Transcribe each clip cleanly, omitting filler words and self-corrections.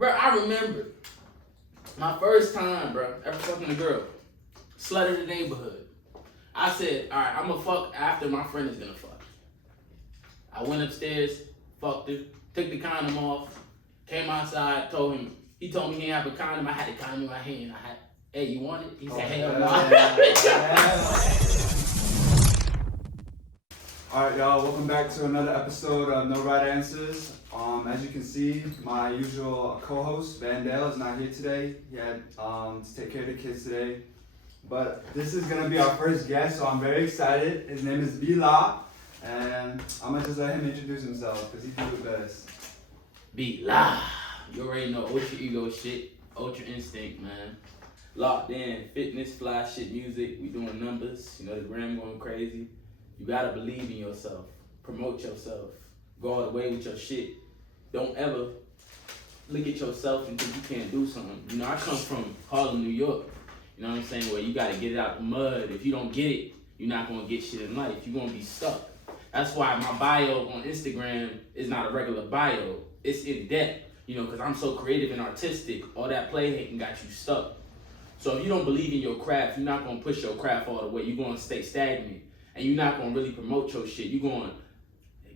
Bro, I remember my first time, bro, ever fucking a girl. Slut of the neighborhood. I said, all right, I'm gonna fuck after my friend is gonna fuck. I went upstairs, fucked her, took the condom off, came outside, he told me he didn't have a condom. I had the condom in my hand. Hey, you want it? He said, hell no. Alright, y'all, welcome back to another episode of No Right Answers. As you can see, my usual co-host, Vandale, is not here today. He had to take care of the kids today. But this is going to be our first guest, so I'm very excited. His name is Bilah, and I'm going to just let him introduce himself, because he do it best. Bilah. You already know Ultra Ego shit, Ultra Instinct, man. Locked in, fitness, fly shit, music. We doing numbers, you know, the gram going crazy. You gotta believe in yourself, promote yourself, go all the way with your shit. Don't ever look at yourself and think you can't do something. You know, I come from Harlem, New York, you know what I'm saying, where you gotta get it out the mud. If you don't get it, you're not gonna get shit in life. You're gonna be stuck. That's why my bio on Instagram is not a regular bio. It's in depth, you know, because I'm so creative and artistic. All that play hating got you stuck. So if you don't believe in your craft, you're not gonna push your craft all the way. You're gonna stay stagnant. And you're not gonna really promote your shit. You're gonna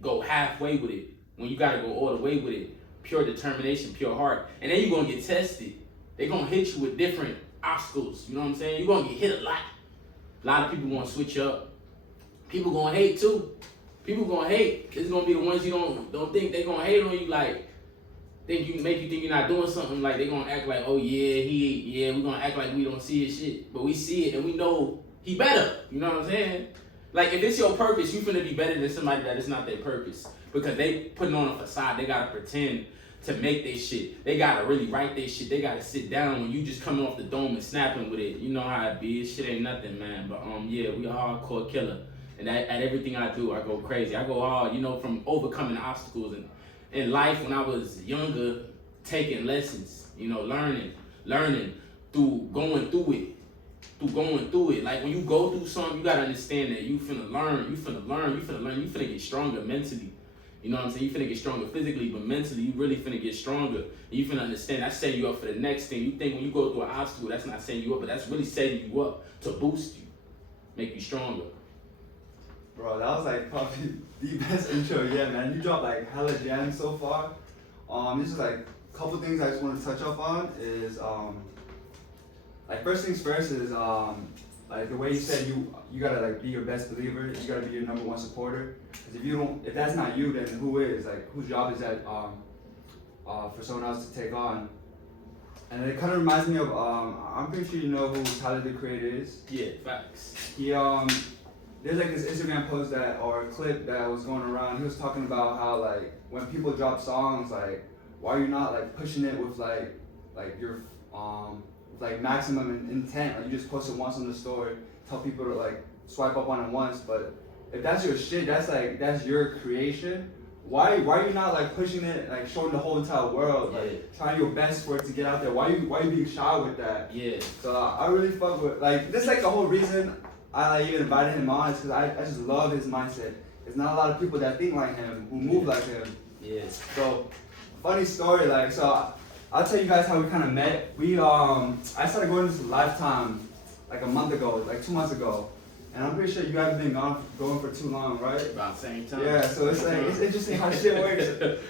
go halfway with it when you gotta go all the way with it. Pure determination, pure heart. And then you're gonna get tested. They're gonna hit you with different obstacles. You know what I'm saying? You're gonna get hit a lot. A lot of people gonna switch up. People gonna hate too. People gonna hate. It's gonna be the ones you don't think they gonna hate on you, like make you think you're not doing something. Like they gonna act like, oh yeah, we're gonna act like we don't see his shit. But we see it and we know he better. You know what I'm saying? Like, if it's your purpose, you finna be better than somebody that is not their purpose. Because they putting on a facade, they gotta pretend to make their shit. They gotta really write their shit. They gotta sit down when you just coming off the dome and snapping with it. You know how it be. This shit ain't nothing, man. But yeah, we a hardcore killer. And at everything I do, I go crazy. I go hard, you know, from overcoming obstacles. And in life, when I was younger, taking lessons, you know, learning through going through it. Like when you go through something, you gotta understand that you finna learn, you finna get stronger mentally. You know what I'm saying? You finna get stronger physically, but mentally you really finna get stronger. And you finna understand that's setting you up for the next thing. You think when you go through an obstacle, that's not setting you up, but that's really setting you up to boost you, make you stronger. Bro, that was like probably the best intro yet, man. You dropped like hella gems so far. This is like a couple things I just want to touch up on is like first things first is like the way you said you gotta like be your best believer. You gotta be your number one supporter. Because if that's not you, then who is? Like whose job is that for someone else to take on? And it kind of reminds me of I'm pretty sure you know who Tyler the Creator is. Yeah, facts. He there's like this Instagram post or clip that was going around. He was talking about how like when people drop songs, like why are you not like pushing it with like your like maximum intent. Like you just post it once on the story, tell people to like swipe up on it once. But if that's your shit, that's your creation. Why are you not like pushing it, like showing the whole entire world, like trying your best for it to get out there? Why you being shy with that? Yeah. So I really fuck with like this. Like the whole reason I like even invited him on is because I just love his mindset. There's not a lot of people that think like him, who move like him. Yeah. So funny story, like so. I'll tell you guys how we kind of met. I started going to Lifetime like a month ago, like 2 months ago. And I'm pretty sure you haven't been going for too long, right? About the same time. Yeah, so it's like, it's interesting how shit works.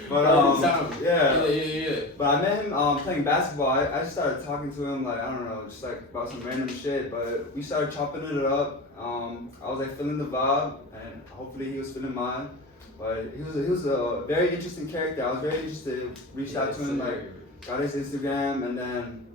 But yeah. But I met him playing basketball. I just started talking to him like, I don't know, just like about some random shit. But we started chopping it up. I was like feeling the vibe and hopefully he was feeling mine. But he was a very interesting character. I was very interested, reached out to him, like, got his Instagram, and then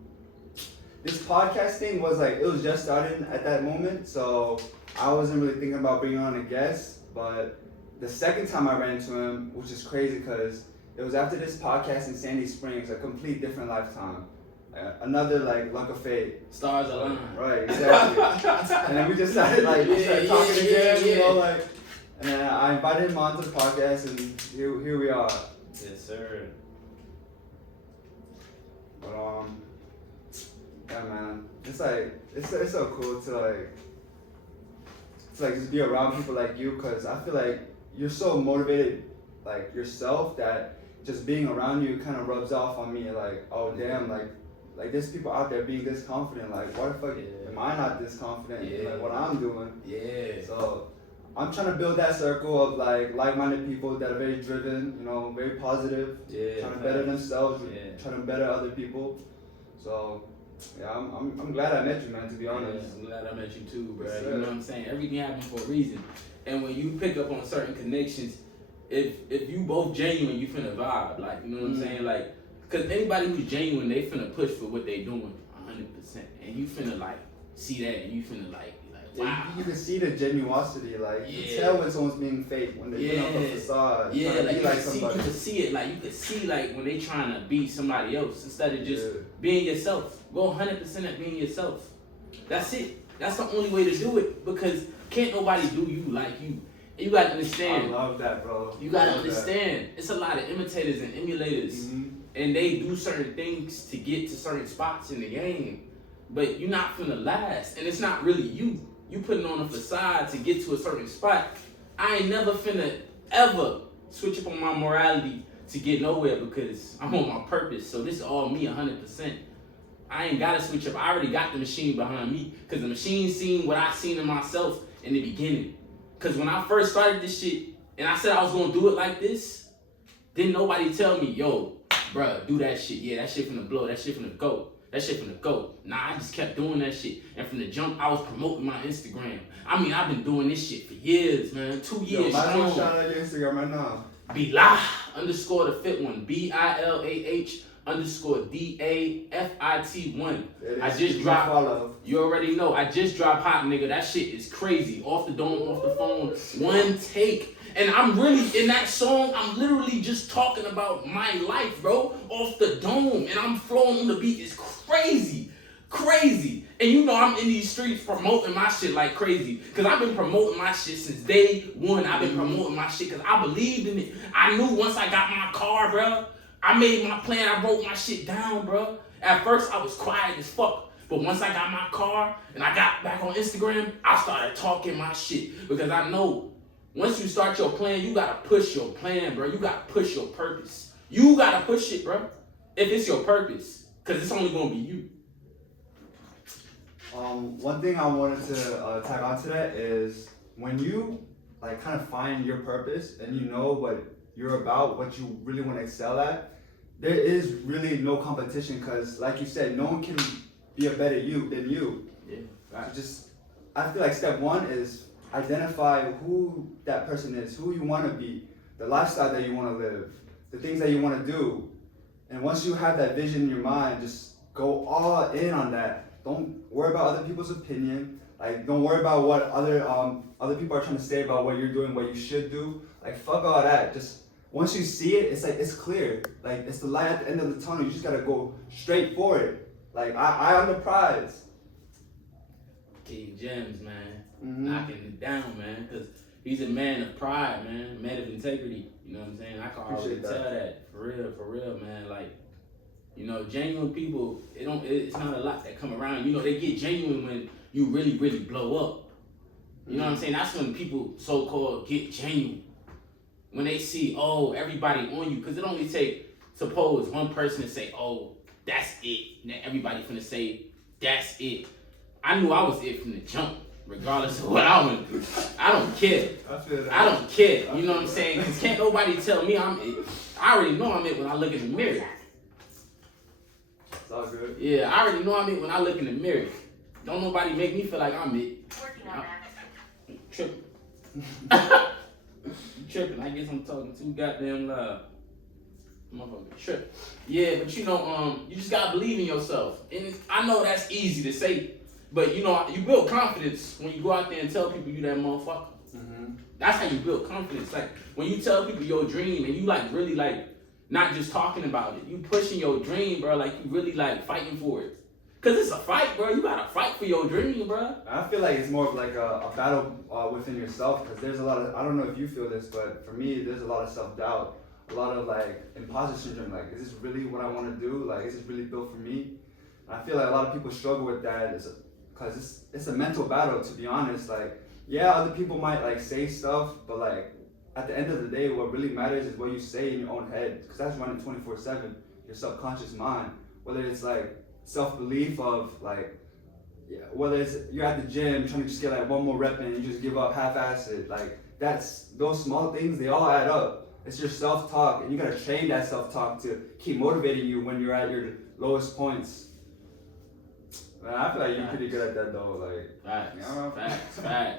this podcast thing was like, it was just starting at that moment, so I wasn't really thinking about bringing on a guest. But the second time I ran into him, which is crazy because it was after this podcast in Sandy Springs, a complete different lifetime. Another like luck of fate. Stars align. Right, exactly. And then we just started talking again, you know, like, and then I invited him onto the podcast, and here we are. Yes, sir. But yeah, man, it's like it's so cool to just be around people like you, cause I feel like you're so motivated like yourself that just being around you kind of rubs off on me. Like, oh damn, like there's people out there being this confident. Like, why the fuck am I not this confident in like what I'm doing? Yeah. So I'm trying to build that circle of like-minded people that are very driven, you know, very positive, trying to better themselves, trying to better other people. So yeah, I'm glad I met you, man. To be honest, I'm glad I met you too, bro. You know what I'm saying? Everything happens for a reason, and when you pick up on certain connections, if you both genuine, you finna vibe. Like, you know what I'm saying? Like, cause anybody who's genuine, they finna push for what they doing 100%, and you finna like see that, and you finna like wow. You can see the genuosity, like you can tell when someone's being fake when they put up a facade. Yeah, like you can somebody. You can see it, like you can see like when they trying to be somebody else instead of just being yourself. Go 100% at being yourself. That's it. That's the only way to do it, because can't nobody do you like you. And you gotta understand. I love that, bro. You gotta understand. It's a lot of imitators and emulators, and they do certain things to get to certain spots in the game, but you're not finna last, and it's not really you. You putting on a facade to get to a certain spot. I ain't never finna ever switch up on my morality to get nowhere, because I'm on my purpose. So this is all me 100%. I ain't gotta switch up. I already got the machine behind me, because the machine seen what I seen in myself in the beginning. Because when I first started this shit and I said I was gonna do it like this, didn't nobody tell me, yo, bruh, do that shit. Yeah, that shit finna blow. That shit finna go. That shit finna go. Nah, I just kept doing that shit. And from the jump, I was promoting my Instagram. I mean, I've been doing this shit for years, man. 2 years strong. Yo, shout out your Instagram right now. Bilah _the_fit1. BILAH_DAFIT1. I just dropped. You already know. I just dropped Hot Nigga. That shit is crazy. Off the dome, off the phone. One take. And I'm really, in that song, I'm literally just talking about my life, bro. Off the dome. And I'm flowing on the beat. It's crazy. Crazy. And you know I'm in these streets promoting my shit like crazy. Because I've been promoting my shit since day one. I've been promoting my shit because I believed in it. I knew once I got my car, bro, I made my plan. I wrote my shit down, bro. At first, I was quiet as fuck. But once I got my car and I got back on Instagram, I started talking my shit. Because I know once you start your plan, you gotta push your plan, bro. You gotta push your purpose. You gotta push it, bro. If it's your purpose. Because it's only gonna be you. One thing I wanted to tag on to that is when you like kind of find your purpose and you know what you're about, what you really want to excel at, there is really no competition, because like you said, no one can be a better you than you. Yeah. Right. So I feel like step one is identify who that person is, who you want to be, the lifestyle that you want to live, the things that you want to do. And once you have that vision in your mind, just go all in on that. Don't worry about other people's opinion. Like, don't worry about what other people are trying to say about what you're doing, what you should do. Like, fuck all that. Just once you see it, it's like it's clear. Like, it's the light at the end of the tunnel. You just gotta go straight for it. Like, I am the prize. King Gems, man, knocking it down, man, because he's a man of pride, man, a man of integrity. You know what I'm saying? I can already tell that for real, man. Like, you know, genuine people, it's not a lot that come around. You know, they get genuine when you really, really blow up. You know what I'm saying? That's when people so-called get genuine. When they see, oh, everybody on you, because it only take, suppose one person to say, oh, that's it. And then everybody finna say, that's it. I knew I was it from the jump, regardless of what I went through. I don't care. I don't care. You know what I'm saying? Because can't nobody tell me I'm it. I already know I'm it when I look in the mirror. It's all good. Yeah, I already know I'm it when I look in the mirror. Don't nobody make me feel like I'm it. Tripping. Tripping. I guess I'm talking too goddamn loud. Motherfucker trip. Yeah, but you know, you just gotta believe in yourself. And I know that's easy to say, but you know, you build confidence when you go out there and tell people you that motherfucker. That's how you build confidence. Like when you tell people your dream and you like really like not just talking about it, you pushing your dream, bro. Like you really like fighting for it. Cause it's a fight, bro. You gotta fight for your dream, bro. I feel like it's more of like a battle within yourself. Cause there's a lot of, I don't know if you feel this, but for me, there's a lot of self-doubt. A lot of like imposter syndrome, like, is this really what I want to do? Like, is this really built for me? And I feel like a lot of people struggle with that because it's a mental battle, to be honest. Like, yeah, other people might like say stuff, but like at the end of the day, what really matters is what you say in your own head, because that's running 24/7. Your subconscious mind, whether it's like self-belief of like, yeah, whether it's you're at the gym trying to just get like one more rep in and you just give up half-assed, like that's those small things, they all add up. It's your self-talk, and you gotta train that self-talk to keep motivating you when you're at your lowest points. Man, I feel like you're pretty good at that though. Like,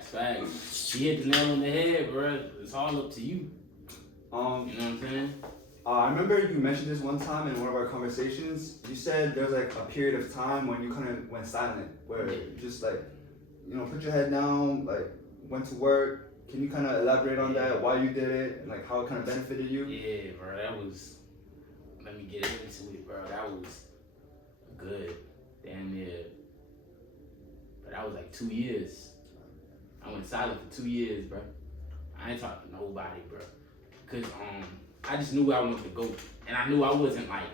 facts. You hit the nail on the head, bro. It's all up to you. You know what I'm saying? I remember you mentioned this one time in one of our conversations. You said there was like a period of time when you kind of went silent, where you just like, you know, put your head down, like went to work. Can you kind of elaborate on that? Why you did it, and like how it kind of benefited you? Yeah, bro. That was. Let me get into it, bro. That was good. Damn near. But that was like 2 years. I went silent for 2 years, bro. I ain't talking to nobody, bro. Cause I just knew where I wanted to go, and I knew I wasn't like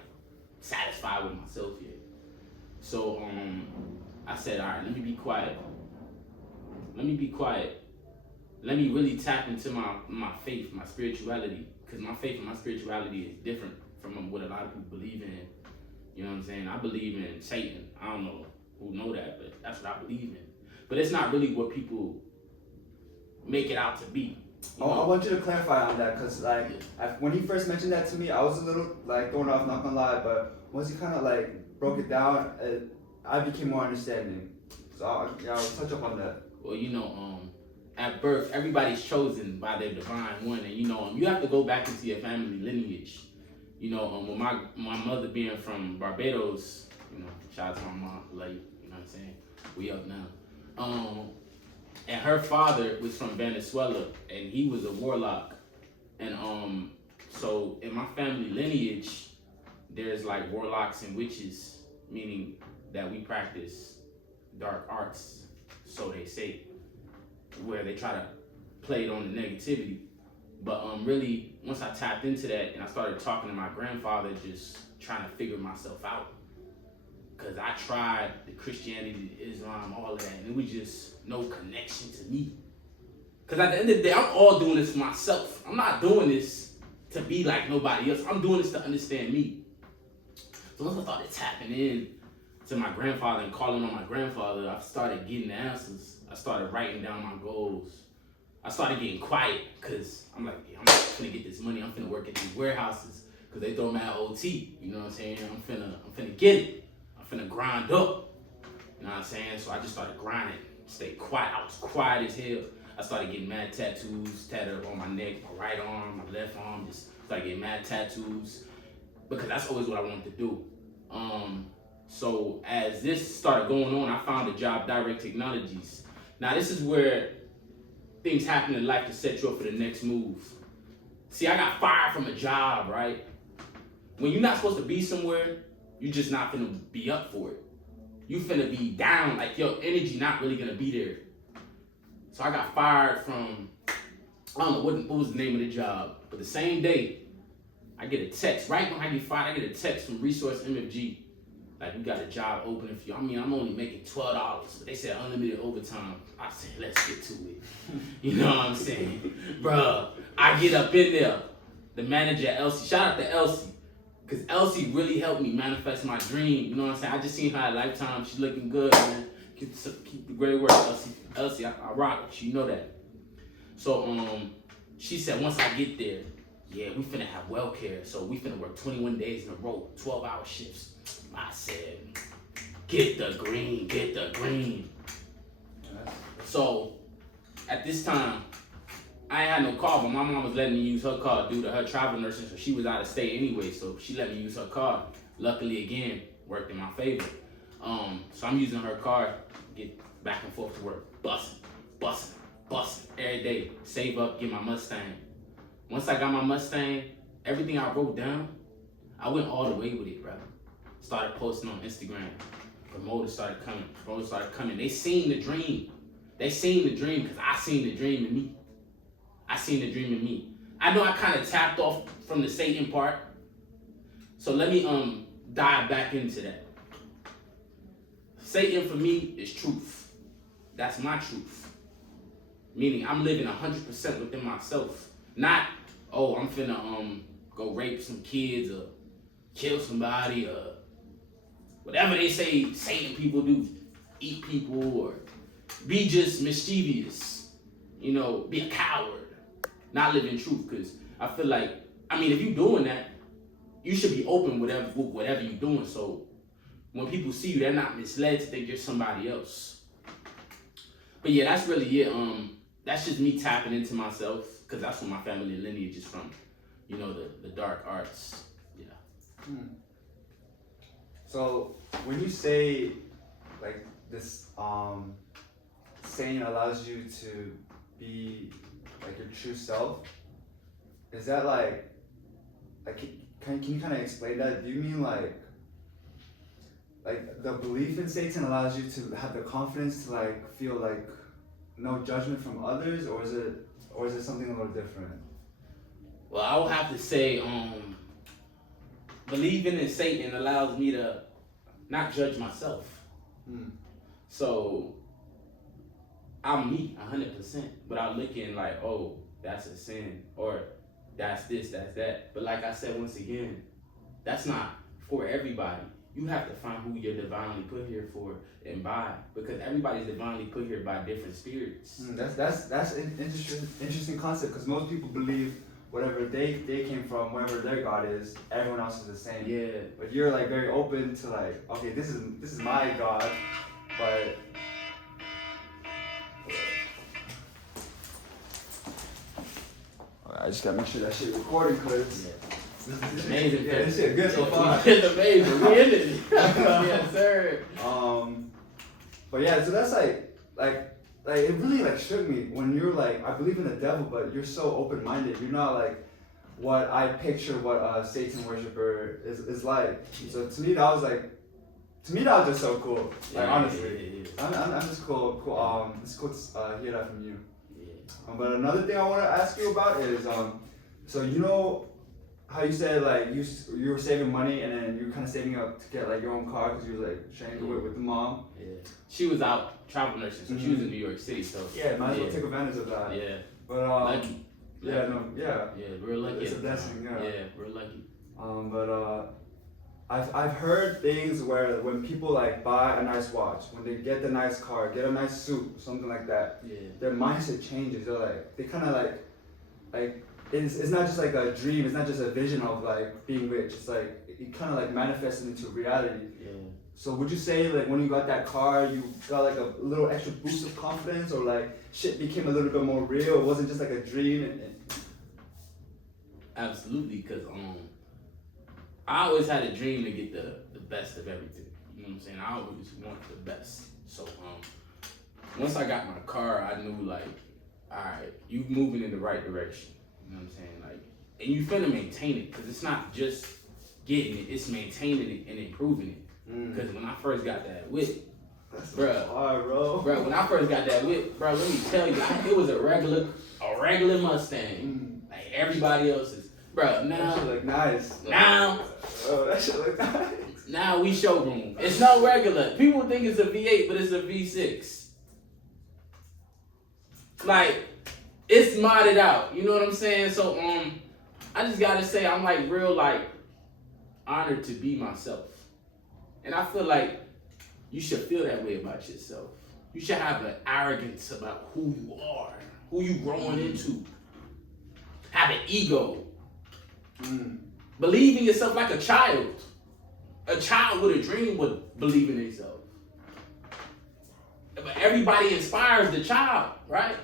satisfied with myself yet. So I said, all right, let me be quiet. Let me really tap into my faith, my spirituality, because my faith and my spirituality is different from what a lot of people believe in. You know what I'm saying? I believe in Satan. I don't know who know that, but that's what I believe in. But it's not really what people make it out to be. I want you to clarify on that, because like when he first mentioned that to me, I was a little like thrown off, not gonna lie, but once he kind of like broke it down, I became more understanding. So I'll touch up on that. Well, you know, at birth, everybody's chosen by their divine one, and you know, you have to go back into your family lineage. You know, with my mother being from Barbados, you know, shout out to my mom, late, you know what I'm saying? We up now. And her father was from Venezuela, and he was a warlock. And so in my family lineage, there's like warlocks and witches, meaning that we practice dark arts, so they say, where they try to play it on the negativity. But really, once I tapped into that and I started talking to my grandfather, just trying to figure myself out, because I tried the Christianity, the Islam, all of that, and it was just no connection to me. Because at the end of the day, I'm all doing this for myself. I'm not doing this to be like nobody else. I'm doing this to understand me. So once I started tapping in to my grandfather and calling on my grandfather, I started getting the answers. I started writing down my goals. I started getting quiet, because I'm like, yeah, I'm not finna get this money. I'm finna work at these warehouses, because they throw me at OT. You know what I'm saying? I'm finna get it. I'm finna grind up. You know what I'm saying? So I just started grinding. Stayed quiet. I was quiet as hell. I started getting mad tattoos tattooed on my neck, my right arm, my left arm. Just started getting mad tattoos, because that's always what I wanted to do. So as this started going on, I found a job, Direct Technologies. Now this is where things happen in life to set you up for the next move. See, I got fired from a job, right? When you're not supposed to be somewhere, you're just not finna be up for it. You finna be down, like your energy not really gonna be there. So I got fired from, I don't know what was the name of the job, but the same day, I get a text. Right when I get fired, I get a text from Resource MFG. Like, we got a job opening for you. I mean, I'm only making $12, but they said unlimited overtime. I said, let's get to it. You know what I'm saying? Bruh, I get up in there. The manager, Elsie, shout out to Elsie, because Elsie really helped me manifest my dream. You know what I'm saying? I just seen her at Lifetime. She's looking good, man. Keep the great work, Elsie. Elsie, I rock with you. You know that. So, she said, once I get there, yeah, we finna have well care. So we finna work 21 days in a row, 12-hour shifts. I said, get the green, get the green. So at this time, I ain't had no car, but my mom was letting me use her car due to her travel nursing, so she was out of state anyway, so she let me use her car. Luckily, again, worked in my favor. So I'm using her car, get back and forth to work, busting every day, save up, get my Mustang. Once I got my Mustang, everything I wrote down, I went all the way with it, bro. Started posting on Instagram. Promoters started coming. They seen the dream. They seen the dream, because I seen the dream in me. I know I kind of tapped off from the Satan part. So let me dive back into that. Satan for me is truth. That's my truth. Meaning I'm living 100% within myself. Not, oh, I'm finna go rape some kids or kill somebody or whatever they say Satan people do, eat people or be just mischievous, you know, be a coward, not live in truth. Because I feel like, I mean, if you're doing that, you should be open with whatever you're doing. So when people see you, they're not misled to think you're somebody else. But yeah, that's really it. That's just me tapping into myself, because that's where my family lineage is from. You know, the dark arts. Yeah. So when you say like this, saying allows you to be like your true self, is that like can you kind of explain that? Do you mean like the belief in Satan allows you to have the confidence to like feel like no judgment from others, or is it something a little different? Well, I would have to say, believing in Satan allows me to not judge myself. So I'm me 100% without looking like, oh, that's a sin, or that's this, that's that. But like I said, once again, that's not for everybody. You have to find who you're divinely put here for and by, because everybody's divinely put here by different spirits. That's an interesting concept, because most people believe whatever they came from, whatever their God is, everyone else is the same. Yeah. But you're like very open to like, okay, this is my God, but I just gotta make sure that shit recording, cause it's amazing. Yeah, this shit good so far. It's amazing. We in it. Yes, sir. But yeah, so that's like it really like shook me when you're like, I believe in the devil, but you're so open-minded. You're not like what I picture what a Satan worshiper is like. So to me that was just so cool. Like honestly, I'm just cool. It's cool to hear that from you. But another thing I want to ask you about is so you know how you said like you were saving money and then you were kind of saving up to get like your own car because you were like sharing it with the mom. Yeah. She was out travel nursing, so she was in New York City. So yeah, might as well take advantage of that. Yeah. But lucky. Yeah, no, yeah. Yeah, we're lucky. It's a blessing. Yeah, we're lucky. But I've heard things where when people like buy a nice watch, when they get the nice car, get a nice suit, something like that, their mindset changes. They're like, they kind of like it's not just like a dream, it's not just a vision of like being rich. It's like it kind of like manifests into reality. Yeah. So would you say like when you got that car, you got like a little extra boost of confidence, or like shit became a little bit more real? It wasn't just like a dream. Absolutely, because I always had a dream to get the best of everything. You know what I'm saying? I always wanted the best. So once I got my car, I knew like, all right, you moving in the right direction. You know what I'm saying? Like, and you finna maintain it, because it's not just getting it, it's maintaining it and improving it. Because when I first got that whip, bro, when I first got that whip, bro, let me tell you, it was a regular Mustang, like everybody else's. Bro, now that shit look nice. Now, that shit look nice. Now we showroom. It's no regular. People think it's a V8, but it's a V6. Like, it's modded out. You know what I'm saying? So I just gotta say, I'm like real like honored to be myself. And I feel like you should feel that way about yourself. You should have an arrogance about who you are, who you growing into. Have an ego. Believe in yourself like a child. A child with a dream would believe in themselves. But everybody inspires the child, right?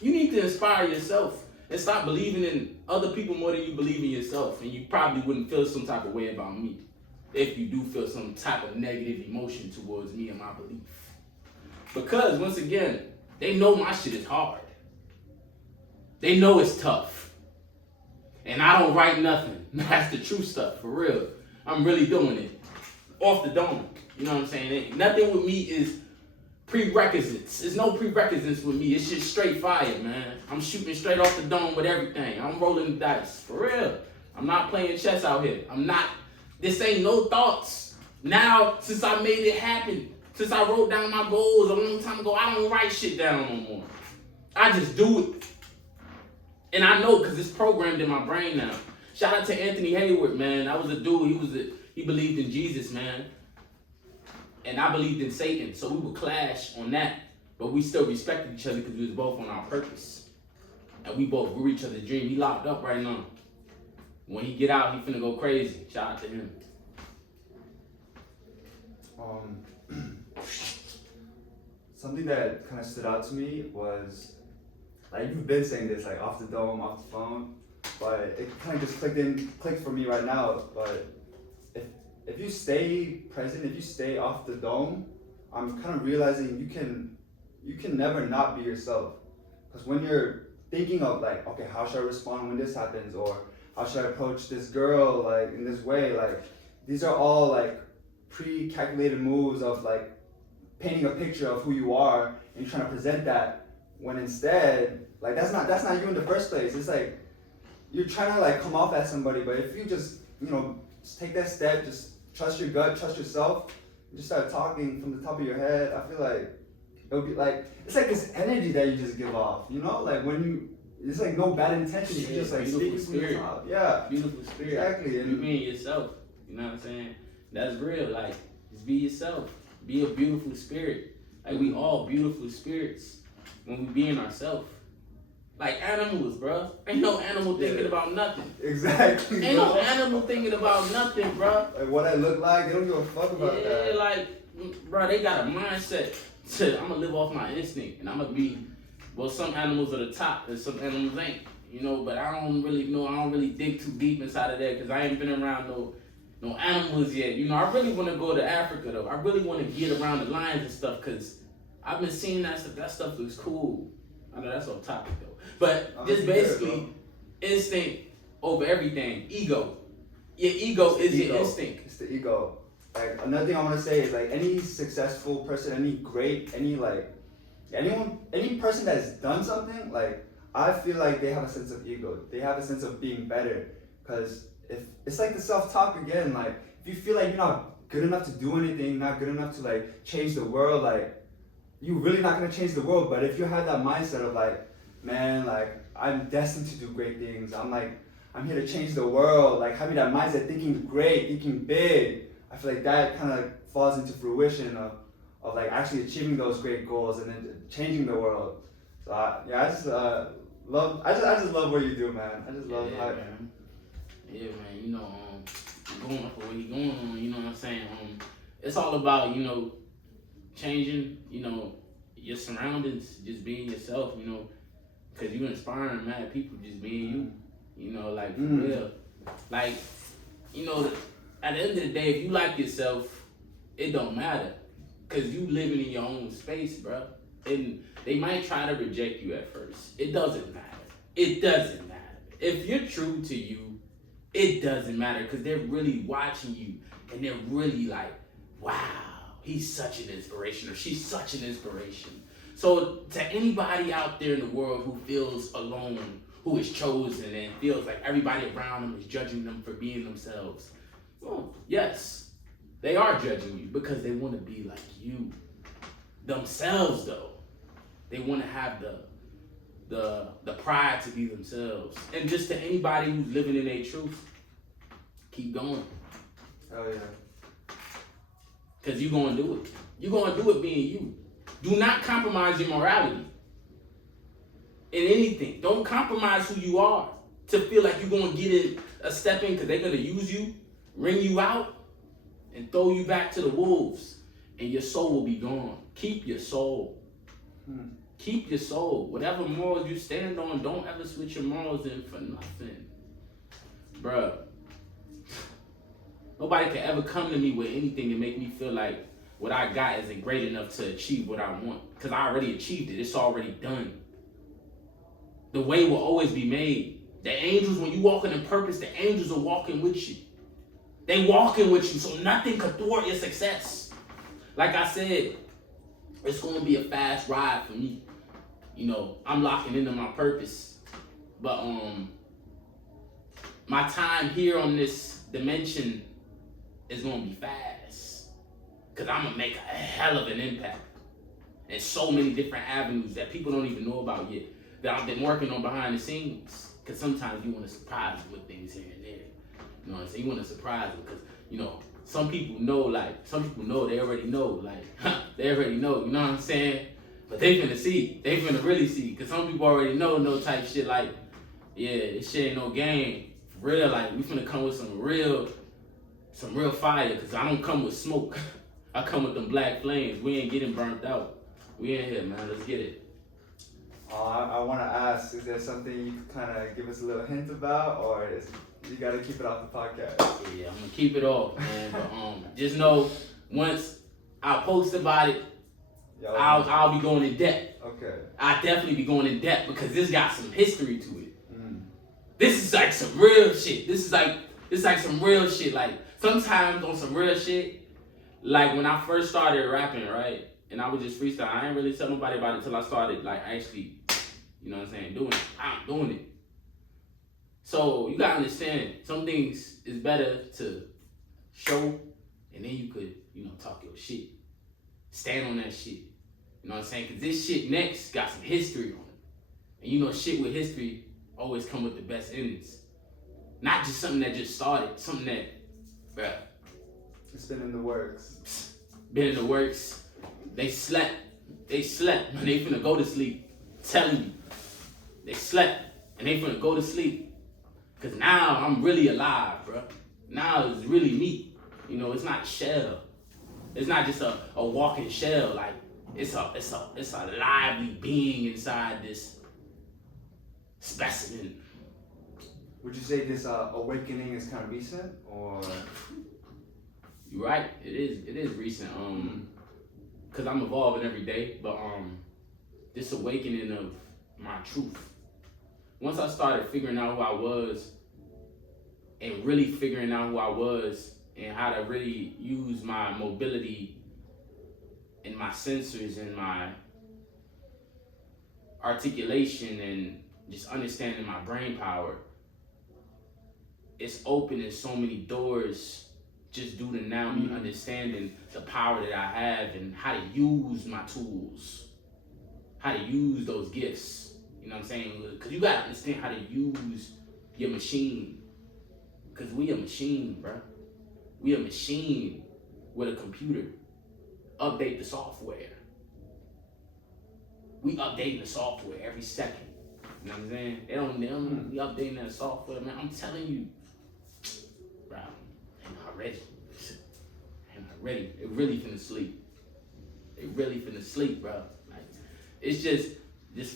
You need to inspire yourself and stop believing in other people more than you believe in yourself. And you probably wouldn't feel some type of way about me if you do feel some type of negative emotion towards me and my belief. Because, once again, they know my shit is hard. They know it's tough. And I don't write nothing. That's the true stuff, for real. I'm really doing it. Off the dome. You know what I'm saying? Nothing with me is prerequisites. There's no prerequisites with me. It's just straight fire, man. I'm shooting straight off the dome with everything. I'm rolling the dice, for real. I'm not playing chess out here. This ain't no thoughts. Now, since I made it happen, since I wrote down my goals a long time ago, I don't write shit down no more. I just do it. And I know because it's programmed in my brain now. Shout out to Anthony Hayward, man. That was a dude. He believed in Jesus, man. And I believed in Satan. So we would clash on that. But we still respected each other because we was both on our purpose. And we both grew each other's dream. He locked up right now. When he get out, he finna go crazy. Shout out to him. Something that kind of stood out to me was, like, you've been saying this, like, off the dome, off the phone, but it kind of just clicked for me right now. But if you stay present, if you stay off the dome, I'm kind of realizing you can never not be yourself. Because when you're thinking of, like, okay, how should I respond when this happens, or how should I approach this girl, like, in this way, like, these are all, like, pre-calculated moves of, like, painting a picture of who you are and trying to present that, when instead, like, that's not you in the first place. It's like you're trying to, like, come off as somebody, but if you just, just take that step, just trust your gut, trust yourself, and just start talking from the top of your head, I feel like it'll be like, it's like this energy that you just give off, like when it's like no bad intention, you just like speaking from the top. Yeah. Beautiful spirit. Exactly. And you being yourself. You know what I'm saying? That's real. Like, just be yourself. Be a beautiful spirit. Like, we all beautiful spirits when we being ourselves. Like animals, bro. Ain't no animal thinking about nothing. Exactly. Ain't no animal thinking about nothing, bro. Like what I look like, they don't give a fuck about that. Yeah, like, bro, they got a mindset to, I'm gonna live off my instinct, and I'm gonna be, well, some animals are the top, and some animals ain't, but I don't really know, I don't really dig too deep inside of that, because I ain't been around no animals yet. I really want to go to Africa, though. I really want to get around the lions and stuff, because I've been seeing that stuff. That stuff looks cool. I know that's off topic, though. But just basically, instinct over everything. Ego. Your ego is your instinct. It's the ego. Like, another thing I want to say is, like, any successful person, any person that's done something, like, I feel like they have a sense of ego. They have a sense of being better. Because if it's like the self-talk again, like, if you feel like you're not good enough to do anything, not good enough to, like, change the world, like, you're really not going to change the world. But if you have that mindset of, like, man, like, I'm destined to do great things. I'm here to change the world. Like, having that mindset, thinking great, thinking big. I feel like that kind of, like, falls into fruition of like actually achieving those great goals and then changing the world. So I just love what you do, man. I just love how. Man. Yeah, man. Going for what he going on. You know what I'm saying? It's all about changing. Your surroundings, just being yourself. Because you inspiring mad people just being you. Like, for real. Like, at the end of the day, if you like yourself, it don't matter. Because you living in your own space, bro. And they might try to reject you at first. It doesn't matter. It doesn't matter. If you're true to you, it doesn't matter. Because they're really watching you. And they're really like, wow, he's such an inspiration. Or she's such an inspiration. So to anybody out there in the world who feels alone, who is chosen, and feels like everybody around them is judging them for being themselves, well, yes, they are judging you because they want to be like you. Themselves, though, they want to have the pride to be themselves. And just to anybody who's living in their truth, keep going. Oh yeah. Because you're going to do it. You're going to do it being you. Do not compromise your morality in anything. Don't compromise who you are to feel like you're going to get a step in because they're going to use you, wring you out, and throw you back to the wolves. And your soul will be gone. Keep your soul. Keep your soul. Whatever morals you stand on, don't ever switch your morals in for nothing. Bruh. Nobody can ever come to me with anything and make me feel like what I got isn't great enough to achieve what I want. Because I already achieved it. It's already done. The way will always be made. The angels, when you walking in purpose, the angels are walking with you. They walking with you, so nothing can thwart your success. Like I said, it's going to be a fast ride for me. I'm locking into my purpose. But my time here on this dimension is going to be fast. Because I'm going to make a hell of an impact in so many different avenues that people don't even know about yet. that I've been working on behind the scenes. Because sometimes you want to surprise them with things here and there. You know what I'm saying? You want to surprise them because, you know, some people know, they already know, like, they already know, you know what I'm saying? But they finna see, they finna really see. Because some people already know type shit like, yeah, this shit ain't no game. For real, like, we finna come with some real fire. Because I don't come with smoke. I come with them black flames. We ain't getting burnt out. We in here, man. Let's get it. I want to ask, is there something you could kind of give us a little hint about, or you got to keep it off the podcast? Yeah, I'm going to keep it off, man. But just know, once I post about it, I'll be going in depth. Okay. I'll definitely be going in depth because this got some history to it. This is like some real shit. This is like some real shit. Like, sometimes on some real shit, like when I first started rapping, right? And I would just freestyle. I ain't really tell nobody about it until I started, like, actually, you know what I'm saying, doing it. I'm doing it. So you gotta understand, some things is better to show, and then you could, you know, talk your shit. Stand on that shit. You know what I'm saying? Because this shit next got some history on it. And you know, shit with history always come with the best endings. Not just something that just started, something that, bruh. It's been in the works. Been in the works. They slept when they finna go to sleep. I'm telling you. They slept and they finna go to sleep. Cause now I'm really alive, bro. Now it's really me. You know, it's not shell. It's not just a walking shell. Like it's a lively being inside this specimen. Would you say this awakening is kind of recent, or? You're right. It is recent. Cause I'm evolving every day, but this awakening of my truth. Once I started figuring out who I was, and really figuring out who I was, and how to really use my mobility and my sensors and my articulation and just understanding my brain power, it's opening so many doors. Just due to now me understanding the power that I have and how to use my tools, how to use those gifts. You know what I'm saying? Because you gotta understand how to use your machine. Because we a machine, bro. We a machine with a computer. Update the software. We updating the software every second. You know what I'm saying? They don't we updating that software, man. I'm telling you, bro. Ready. It really finna sleep. Bro. Like, it's just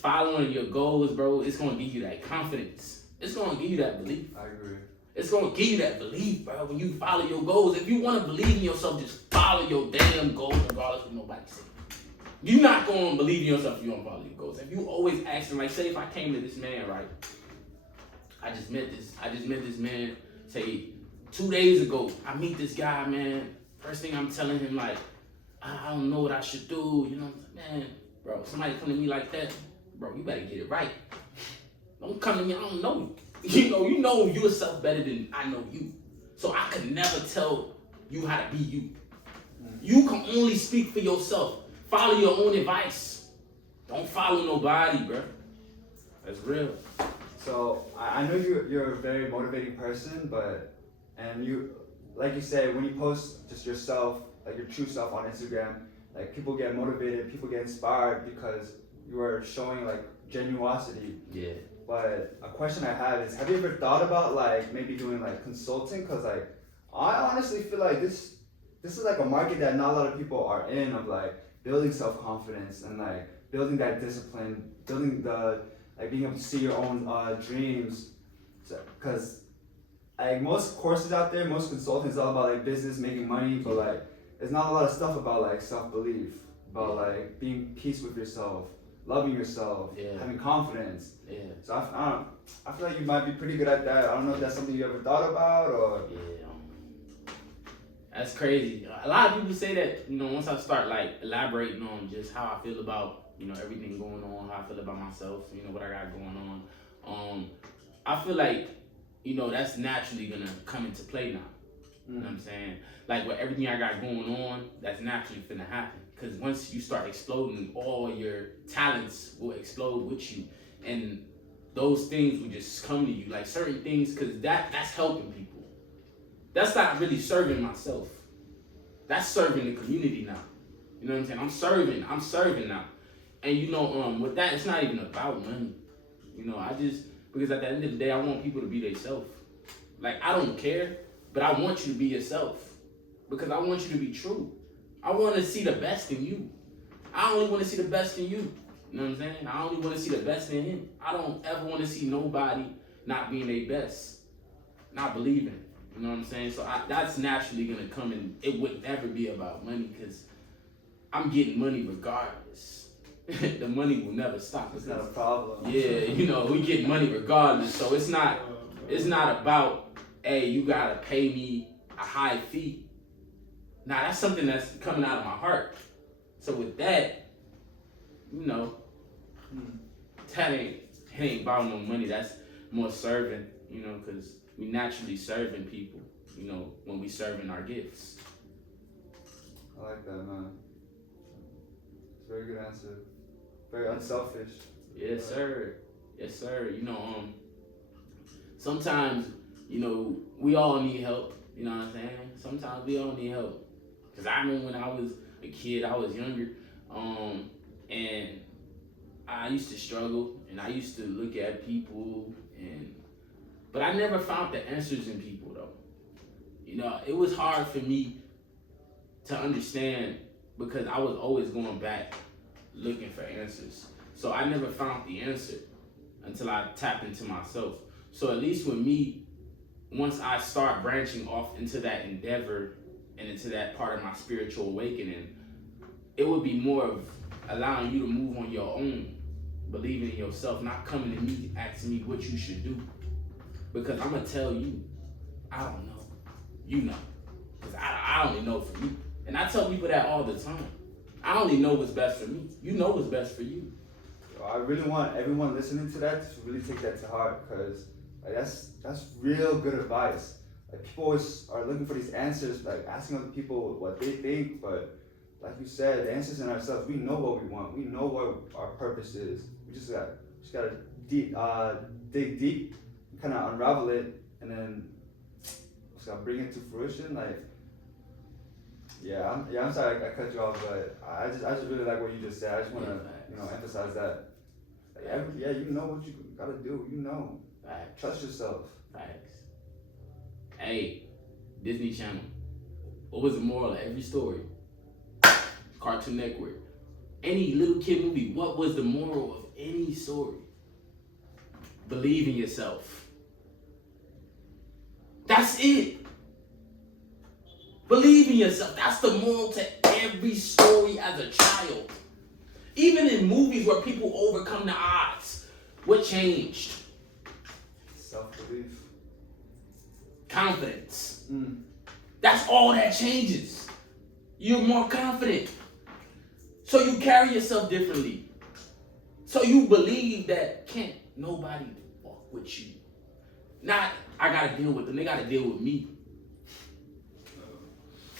following your goals, bro. It's gonna give you that confidence. It's gonna give you that belief. I agree. It's gonna give you that belief, bro. When you follow your goals, if you wanna believe in yourself, just follow your damn goals, regardless of what nobody says. You're not gonna believe in yourself if you don't follow your goals. If you always asking, like, say if I came to this man, right? I just met this man, say 2 days ago. I meet this guy, man. First thing I'm telling him, like, I don't know what I should do. You know, man, bro, somebody come to me like that, bro, you better get it right. Don't come to me, I don't know you. You know yourself better than I know you. So I could never tell you how to be you. You can only speak for yourself. Follow your own advice. Don't follow nobody, bro. That's real. So I know you're a very motivating person, and you, like you say, when you post just yourself, like your true self on Instagram, like people get motivated, people get inspired because you are showing like genuosity. Yeah. But a question I have is, have you ever thought about like maybe doing like consulting? Cause like I honestly feel like this is like a market that not a lot of people are in, of like building self-confidence and like building that discipline, building the like being able to see your own dreams. Cause like most courses out there, most consulting is all about like business, making money, but like there's not a lot of stuff about like self-belief, about like being peace with yourself, loving yourself, having confidence. Yeah. So I feel like you might be pretty good at that. I don't know if that's something you ever thought about or. Yeah. That's crazy. A lot of people say that, you know, once I start like elaborating on just how I feel about, you know, everything going on, how I feel about myself, you know, what I got going on. I feel like, you know, that's naturally gonna come into play now. You know what I'm saying? Like with everything I got going on, that's naturally finna happen. Because once you start exploding, all your talents will explode with you. and those things will just come to you, like certain things, because that's helping people. That's not really serving myself. That's serving the community now. You know what I'm saying? I'm serving now. And you know, with that, it's not even about money. You know, because at the end of the day, I want people to be themselves. Like, I don't care, but I want you to be yourself. Because I want you to be true. I want to see the best in you. I only want to see the best in you. You know what I'm saying? I only want to see the best in him. I don't ever want to see nobody not being their best, not believing. You know what I'm saying? So that's naturally going to come, and it would never be about money because I'm getting money regardless. The money will never stop. It's not a problem. Yeah, you know, we get money regardless. So it's not about, hey, you got to pay me a high fee. Nah, that's something that's coming out of my heart. So with that, you know, it ain't about no money. That's more serving, you know, because we naturally serving people, you know, when we serving our gifts. I like that, man. It's a very good answer. Very unselfish. Yes, sir. Yes, sir. You know, sometimes, you know, we all need help. You know what I'm saying? Sometimes we all need help. Because I remember when I was a kid, I was younger, and I used to struggle, and I used to look at people, but I never found the answers in people, though. You know, it was hard for me to understand because I was always going back looking for answers. So I never found the answer until I tapped into myself. So at least with me, once I start branching off into that endeavor and into that part of my spiritual awakening, it would be more of allowing you to move on your own, believing in yourself, not coming to me asking me what you should do. Because I'm going to tell you, I don't know. You know. Because I only know for me. And I tell people that all the time. I only know what's best for me. You know what's best for you. I really want everyone listening to that to really take that to heart, because that's real good advice. Like, people always are looking for these answers, like asking other people what they think, but like you said, the answers in ourselves. We know what we want. We know what our purpose is. We just gotta dig deep, kind of unravel it, and then just gotta bring it to fruition. Like, I'm sorry I cut you off, but I just really like what you just said. I just want to emphasize that. Like, you know what you gotta do. You know, Facts. Trust yourself. Facts. Hey, Disney Channel. What was the moral of every story? Cartoon Network. Any little kid movie, what was the moral of any story? Believe in yourself. That's it. Believe in yourself. That's the moral to every story as a child. Even in movies where people overcome the odds, what changed? Self-belief. Confidence. That's all that changes. You're more confident. So you carry yourself differently. So you believe that can't nobody walk with you. Not, I gotta deal with them. They gotta deal with me.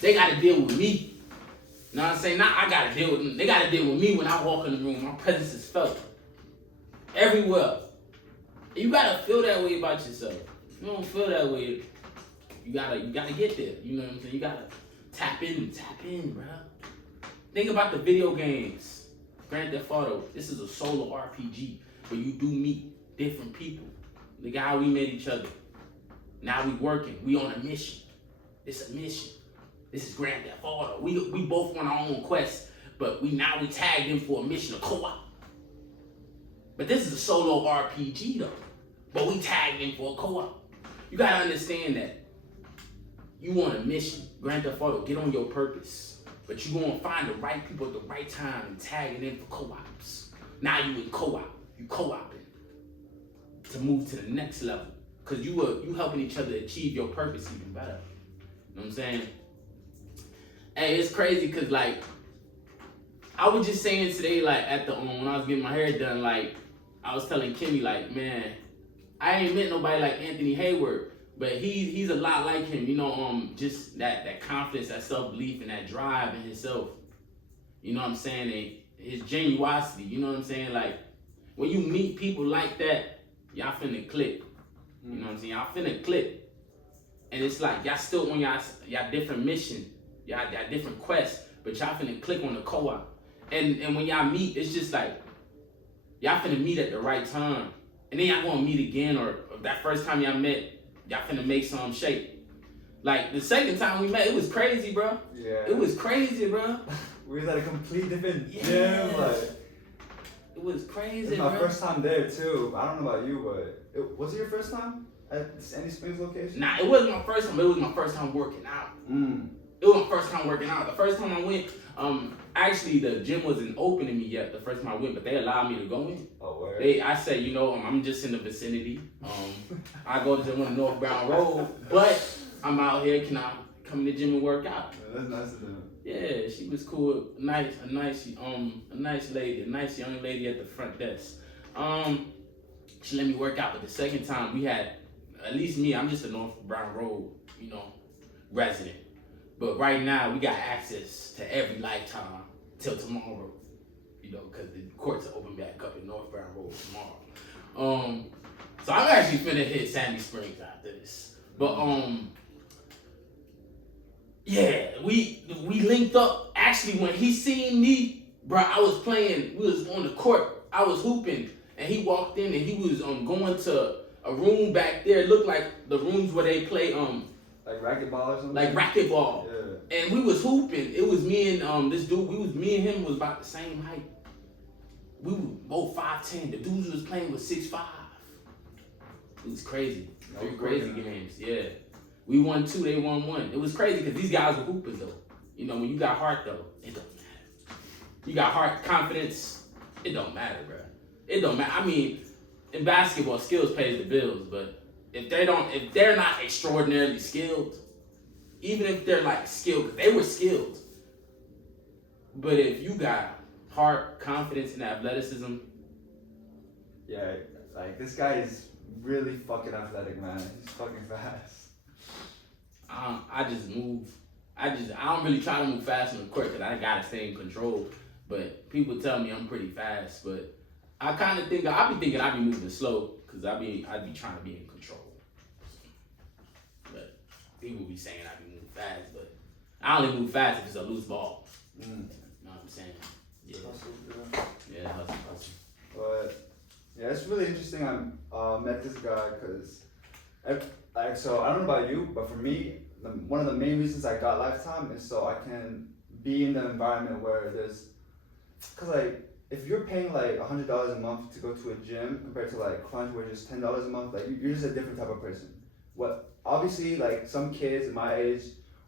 They gotta deal with me. You know what I'm saying? Not I gotta deal with them. They gotta deal with me when I walk in the room. My presence is felt. Everywhere. You gotta feel that way about yourself. If you don't feel that way, you gotta get there. You know what I'm saying? You gotta tap in, bro. Think about the video games. Grand Theft Auto. This is a solo RPG where you do meet different people. Look at how we met each other. Now we working. We on a mission. It's a mission. This is Grand Theft Auto. We both on our own quest, but we tagged in for a mission, a co-op. But this is a solo RPG though. But we tagged in for a co-op. You gotta understand that you on a mission. Grand Theft Auto, get on your purpose. But you gonna find the right people at the right time and tagging in for co-ops. Now you in co-op. You co-oping to move to the next level. Cause you helping each other achieve your purpose even better. You know what I'm saying? Hey, it's crazy cause like I was just saying today, like at the when I was getting my hair done, like I was telling Kimmy, like, man, I ain't met nobody like Anthony Hayward, but he's a lot like him, you know, just that confidence, that self-belief, and that drive in himself. You know what I'm saying? And his genuosity, you know what I'm saying? Like, when you meet people like that, y'all finna click. You know what I'm saying? Y'all finna click. And it's like y'all still on y'all different mission, y'all different quests, but y'all finna click on the co-op. And when y'all meet, it's just like y'all finna meet at the right time. And then y'all gonna meet again, or that first time y'all met, y'all finna make some shape. Like the second time we met, it was crazy, bro. Yeah. It was crazy, bro. We was at a complete different gym. Like, it was crazy, it was my first time there too. I don't know about you, but was it your first time at Sandy Springs location? Nah, it wasn't my first time. It was my first time working out. It was my first time working out. The first time I went, actually the gym wasn't open to me yet. The first time I went, but they allowed me to go in. Oh, word. I said, you know, I'm just in the vicinity. I go to the gym on North Brown Road, but I'm out here. Can I come to the gym and work out? Yeah, that's nice of them. Yeah, she was cool. A nice lady, a nice young lady at the front desk. She let me work out, but the second time we had, at least me, I'm just a North Brown Road, you know, resident. But right now we got access to every Lifetime till tomorrow, you know, because the courts are open back up in North Brown Road tomorrow. So I'm actually finna hit Sandy Springs after this. But yeah, we linked up. Actually, when he seen me, bro, I was playing. We was on the court. I was hooping, and he walked in, and he was going to a room back there. It looked like the rooms where they play like racquetball or something. Like racquetball. Yeah. And we was hooping. It was me and this dude. Me and him was about the same height. We were both 5'10". The dudes was playing with 6'5". It was crazy. Very crazy games. Yeah. We won 2, they won 1. It was crazy because these guys were hoopers though. You know, when you got heart though, it don't matter. You got heart, confidence, it don't matter, bro. It don't matter. I mean, in basketball, skills pays the bills, but if they're not extraordinarily skilled, even if they're like skilled, they were skilled. But if you got heart, confidence, and athleticism, yeah, like this guy is really fucking athletic, man. He's fucking fast. I just move. I don't really try to move fast on the court because I gotta stay in control. But people tell me I'm pretty fast, but I kind of think I be moving slow because I'd be trying to be in control. But people be saying I be moving fast, but I only move fast if it's a loose ball. You know what I'm saying? Yeah. Yeah, hustle. But yeah, it's really interesting. I met this guy because, so I don't know about you, but for me, one of the main reasons I got Lifetime is so I can be in the environment where cause like if you're paying like $100 a month to go to a gym compared to like Crunch where it's just $10 a month, like you're just a different type of person. What obviously like some kids my age,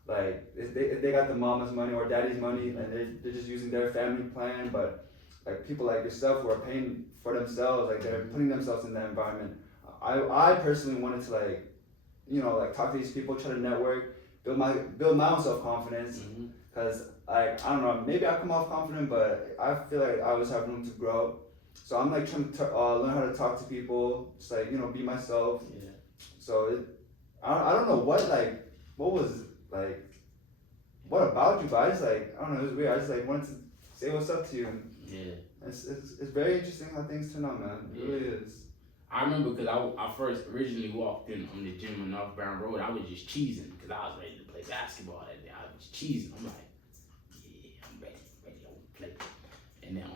like they got the mama's money or daddy's money and they're just using their family plan, but like people like yourself who are paying for themselves, like they're putting themselves in that environment. I personally wanted to like, you know, like talk to these people, try to network, build my own self-confidence. Cause like, I don't know, maybe I come off confident, but I feel like I always have room to grow. So I'm like trying to learn how to talk to people, just like, you know, be myself. Yeah. So I don't know what about you, but I just like, I don't know, it was weird. I just like wanted to say what's up to you. And yeah. It's very interesting how things turn out, man. It really is. I remember because I first originally walked in on the gym on North Brown Road. I was just cheesing because I was ready to play basketball that day. I was cheesing. I'm like, yeah, I'm ready to play. And then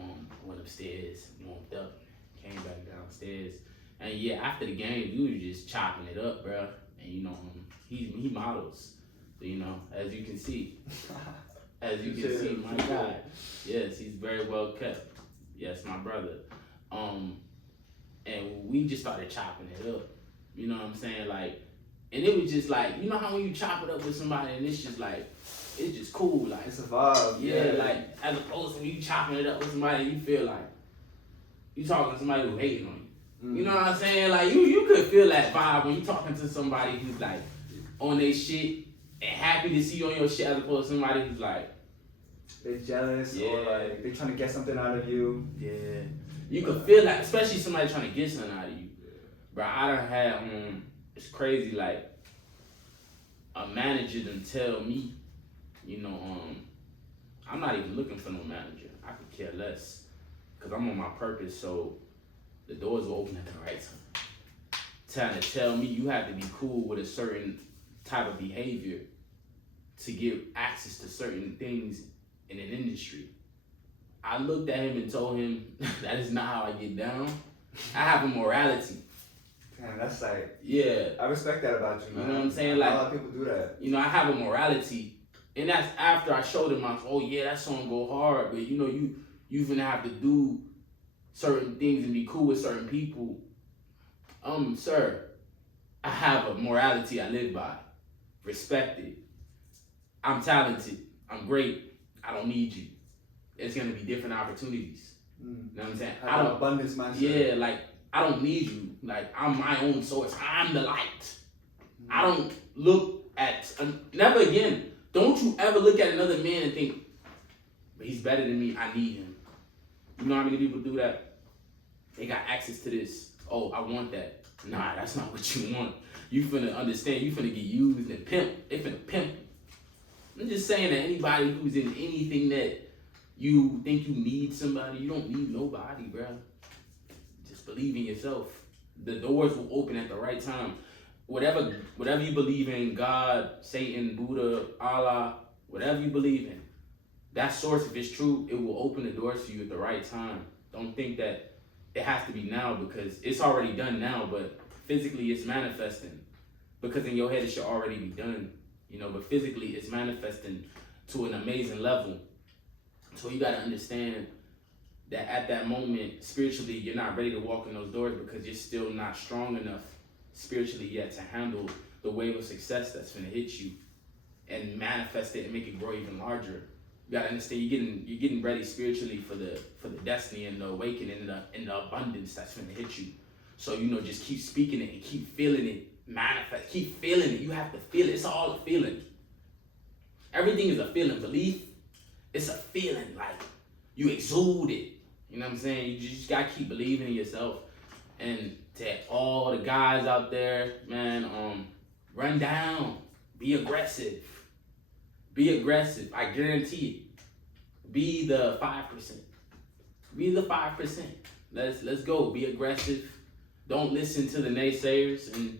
went upstairs, warmed up, came back downstairs. And yeah, after the game, we was just chopping it up, bro. And you know, he models. So you know, as you can see, my guy. Yes, he's very well kept. Yes, my brother. And we just started chopping it up. You know what I'm saying? Like, and it was just like, you know how when you chop it up with somebody and it's just like, it's just cool. Like, it's a vibe. Yeah, like, as opposed to when you chopping it up with somebody, you feel like you talking to somebody who hating on you. You know what I'm saying? Like, you could feel that vibe when you talking to somebody who's like on their shit and happy to see you on your shit as opposed to somebody who's like, they're jealous or like they trying to get something out of you. Yeah. You can feel that, especially somebody trying to get something out of you. Bro, I done had, it's crazy, like, a manager done tell me, you know, I'm not even looking for no manager. I could care less, because I'm on my purpose. So the doors will open at the right time. Trying to tell me you have to be cool with a certain type of behavior to get access to certain things in an industry. I looked at him and told him that is not how I get down. I have a morality. Man, that's like, yeah. I respect that about you, man. You know what I'm saying? Like, a lot of people do that. You know, I have a morality, and that's after I showed him, oh yeah, that song go hard, but you know, you gonna have to do certain things and be cool with certain people. Sir, I have a morality I live by. Respect it. I'm talented. I'm great. I don't need you. It's gonna be different opportunities. You know what I'm saying? I don't abundance mindset. Yeah, like I don't need you. Like I'm my own source. I'm the light. I don't look at never again. Don't you ever look at another man and think, but he's better than me. I need him. You know how many people do that? They got access to this. Oh, I want that. Nah, that's not what you want. You finna understand. You finna get used and pimp. They finna pimp. I'm just saying that anybody who's in anything that you think you need somebody, you don't need nobody, bro. Just believe in yourself. The doors will open at the right time. Whatever you believe in, God, Satan, Buddha, Allah, whatever you believe in, that source, if it's true, it will open the doors for you at the right time. Don't think that it has to be now because it's already done now, but physically it's manifesting. Because in your head it should already be done, you know, but physically it's manifesting to an amazing level. So you gotta understand that at that moment, spiritually, you're not ready to walk in those doors because you're still not strong enough spiritually yet to handle the wave of success that's gonna hit you and manifest it and make it grow even larger. You gotta understand you're getting ready spiritually for the destiny and the awakening and the abundance that's gonna hit you. So you know, just keep speaking it and keep feeling it, manifest, keep feeling it. You have to feel it. It's all a feeling. Everything is a feeling. Belief, it's a feeling. Like you exude it. You know what I'm saying? You just gotta keep believing in yourself. And to all the guys out there, man, run down, be aggressive. Be aggressive. I guarantee it. Be the 5%. Be the 5%. Let's go. Be aggressive. Don't listen to the naysayers and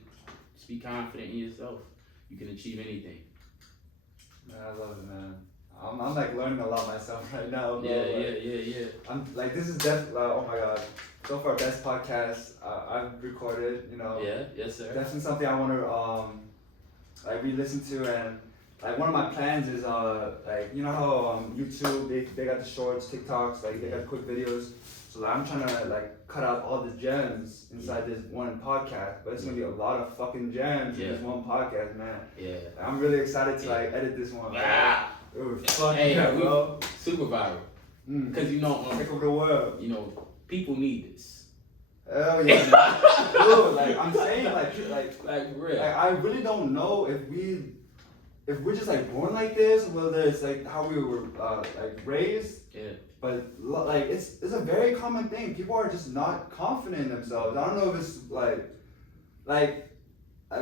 just be confident in yourself. You can achieve anything. Man, I love it, man. I'm like learning a lot myself right now. Bro. Yeah. I'm like, this is definitely, oh my God. So far, best podcast I've recorded, you know. Yeah, yes, sir. Definitely something I want to like re-listen to, and like one of my plans is like, you know how YouTube they got the shorts, TikToks, like they got quick videos. So like, I'm trying to like cut out all the gems inside this one podcast, but it's gonna be a lot of fucking gems in this one podcast, man. Yeah. I'm really excited to like edit this one. Ah. It was fucking bro. Super viral. Cause you know, take over the world. You know, people need this. Hell yeah, man. Dude, like I'm saying, like real. Like, I really don't know if we're just like born like this, whether it's like how we were like raised. Yeah. But like it's a very common thing. People are just not confident in themselves. I don't know if it's like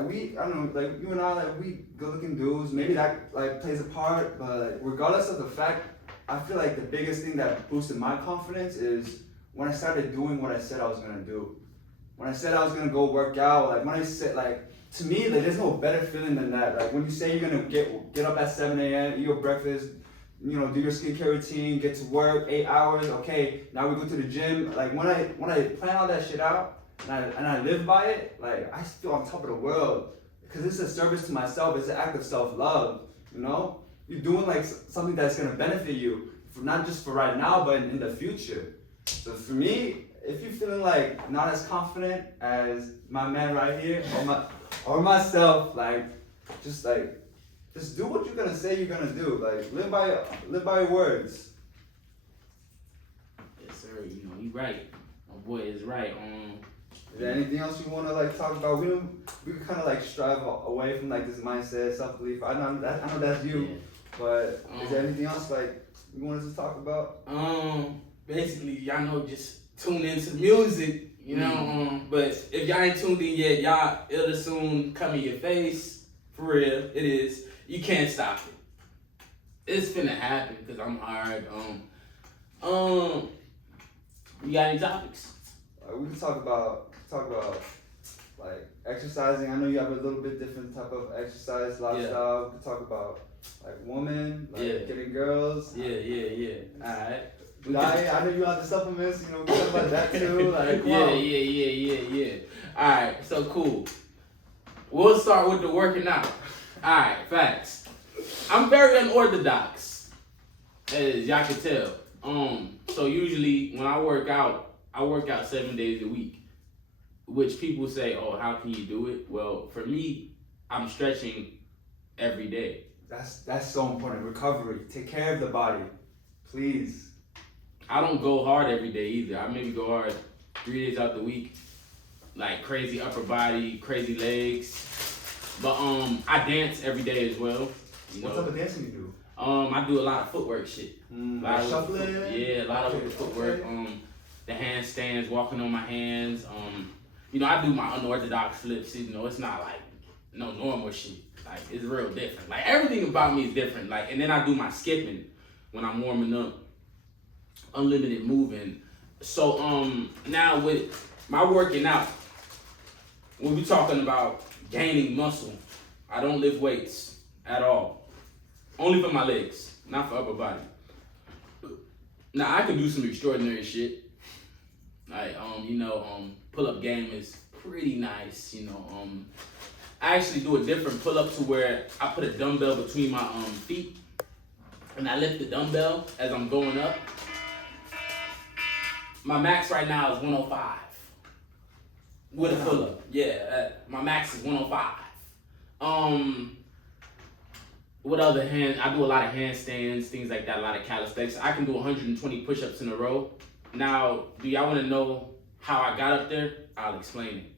we, I don't know, like you and I, like we good looking dudes. Maybe that like plays a part. But like, regardless of the fact, I feel like the biggest thing that boosted my confidence is when I started doing what I said I was gonna do. When I said I was gonna go work out, like when I said, like, to me, like there's no better feeling than that. Like when you say you're gonna get up at 7 a.m., eat your breakfast, you know, do your skincare routine, get to work, 8 hours. Okay, now we go to the gym. Like when I plan all that shit out and I live by it, like I feel on top of the world because it's a service to myself. It's an act of self-love. You know, you're doing like something that's gonna benefit you, for not just for right now, but in the future. So for me, if you're feeling like not as confident as my man right here or myself, like just do what you're gonna say you're gonna do. Like live by your words. Yes, sir. You know, he right. My boy is right. Is there anything else you wanna like talk about? We can kind of like strive away from like this mindset, self-belief. I know that's you, yeah. But is there anything else like you want us to talk about? Basically, y'all know, just tune into the music, you know. But if y'all ain't tuned in yet, it'll soon come in your face. For real, it is. You can't stop it. It's finna happen because I'm hard. You got any topics? we can talk about like exercising. I know you have a little bit different type of exercise lifestyle. We can talk about like women, like getting girls. Yeah. Alright. I know you have the supplements, we can talk about that too. Like, Yeah. Alright, so cool. We'll start with the working out. Alright, facts. I'm very unorthodox, as y'all can tell. So usually when I work out 7 days a week, which people say, oh, how can you do it? Well, for me, I'm stretching every day. That's so important. Recovery. Take care of the body, please. I don't go hard every day either. I maybe go hard 3 days out the week, like crazy upper body, crazy legs. But I dance every day as well. What type of dancing you do? I do a lot of footwork shit. Like shuffling? A lot of footwork. The handstands, walking on my hands. I do my unorthodox flips. It's not like no normal shit. Like it's real different. Like everything about me is different. Like, and then I do my skipping when I'm warming up. Unlimited moving. So now with my working out, when we talking about gaining muscle, I don't lift weights at all. Only for my legs, not for upper body. Now I can do some extraordinary shit. Like pull-up game is pretty nice. I actually do a different pull-up to where I put a dumbbell between my feet, and I lift the dumbbell as I'm going up. My max right now is 105 with a pull-up. My max is 105. What other I do a lot of handstands, things like that, a lot of calisthenics. I can do 120 push-ups in a row. Now, do y'all want to know how I got up there? I'll explain it.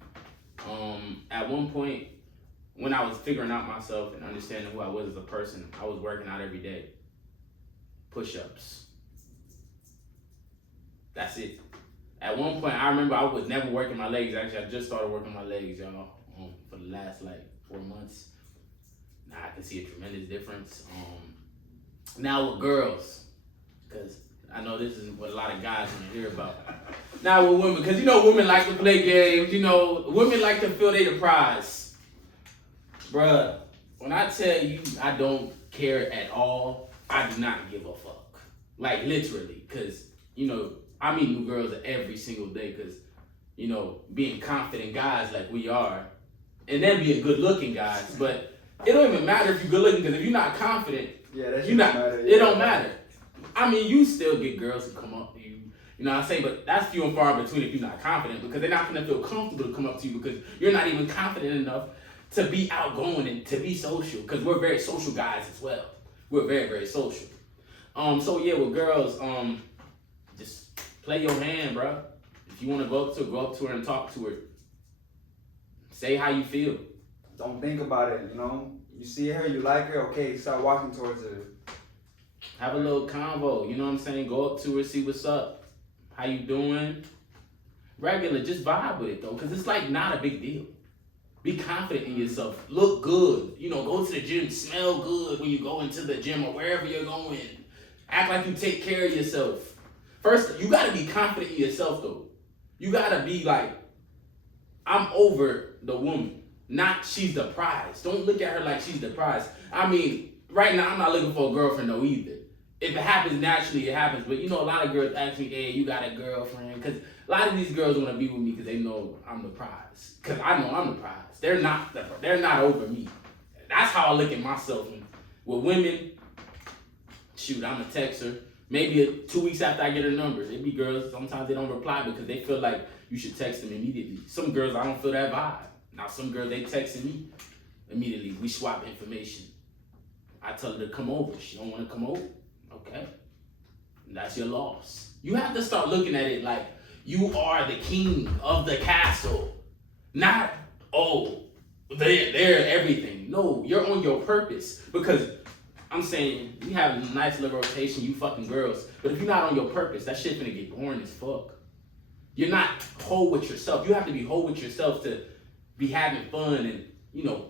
At one point, when I was figuring out myself and understanding who I was as a person, I was working out every day. Push-ups. That's it. At one point, I remember I was never working my legs. Actually, I just started working my legs, y'all, for the last 4 months. Now I can see a tremendous difference. Now with girls, because I know this is what a lot of guys want to hear about. Now with women, because women like to play games. Women like to feel they the prize. Bruh, when I tell you I don't care at all, I do not give a fuck. Like literally, because I meet new girls every single day because, being confident guys like we are, and then being good looking guys, but it don't even matter if you're good looking because if you're not confident, it don't matter. I mean, you still get girls who come up to you, you know what I'm saying? But that's few and far between if you're not confident because they're not going to feel comfortable to come up to you because you're not even confident enough to be outgoing and to be social because we're very social guys as well. We're very, very social. So yeah, with girls, just play your hand, bro. If you want to go up to her and talk to her. Say how you feel. Don't think about it, You see her, you like her, okay, start walking towards her. Have a little convo, you know what I'm saying? Go up to her, see what's up. How you doing? Regular, just vibe with it though, because it's not a big deal. Be confident in yourself. Look good. Go to the gym, smell good when you go into the gym or wherever you're going. Act like you take care of yourself. First, you gotta be confident in yourself though. You gotta be like, I'm over the woman, not she's the prize. Don't look at her like she's the prize. I mean, right now I'm not looking for a girlfriend though either. If it happens naturally, it happens. But a lot of girls ask me, hey, you got a girlfriend? Because a lot of these girls want to be with me because they know I'm the prize. Because I know I'm the prize. They're not over me. That's how I look at myself. And with women, shoot, I'm a texter. Maybe 2 weeks after I get her number. It be girls, sometimes they don't reply because they feel like you should text them immediately. Some girls, I don't feel that vibe. Now some girls, they texting me immediately. We swap information. I tell her to come over. She don't want to come over. Okay. And that's your loss. You have to start looking at it like you are the king of the castle. Not, they're everything. No, you're on your purpose because I'm saying, you have a nice little rotation, you fucking girls. But if you're not on your purpose, that shit finna get boring as fuck. You're not whole with yourself. You have to be whole with yourself to be having fun and,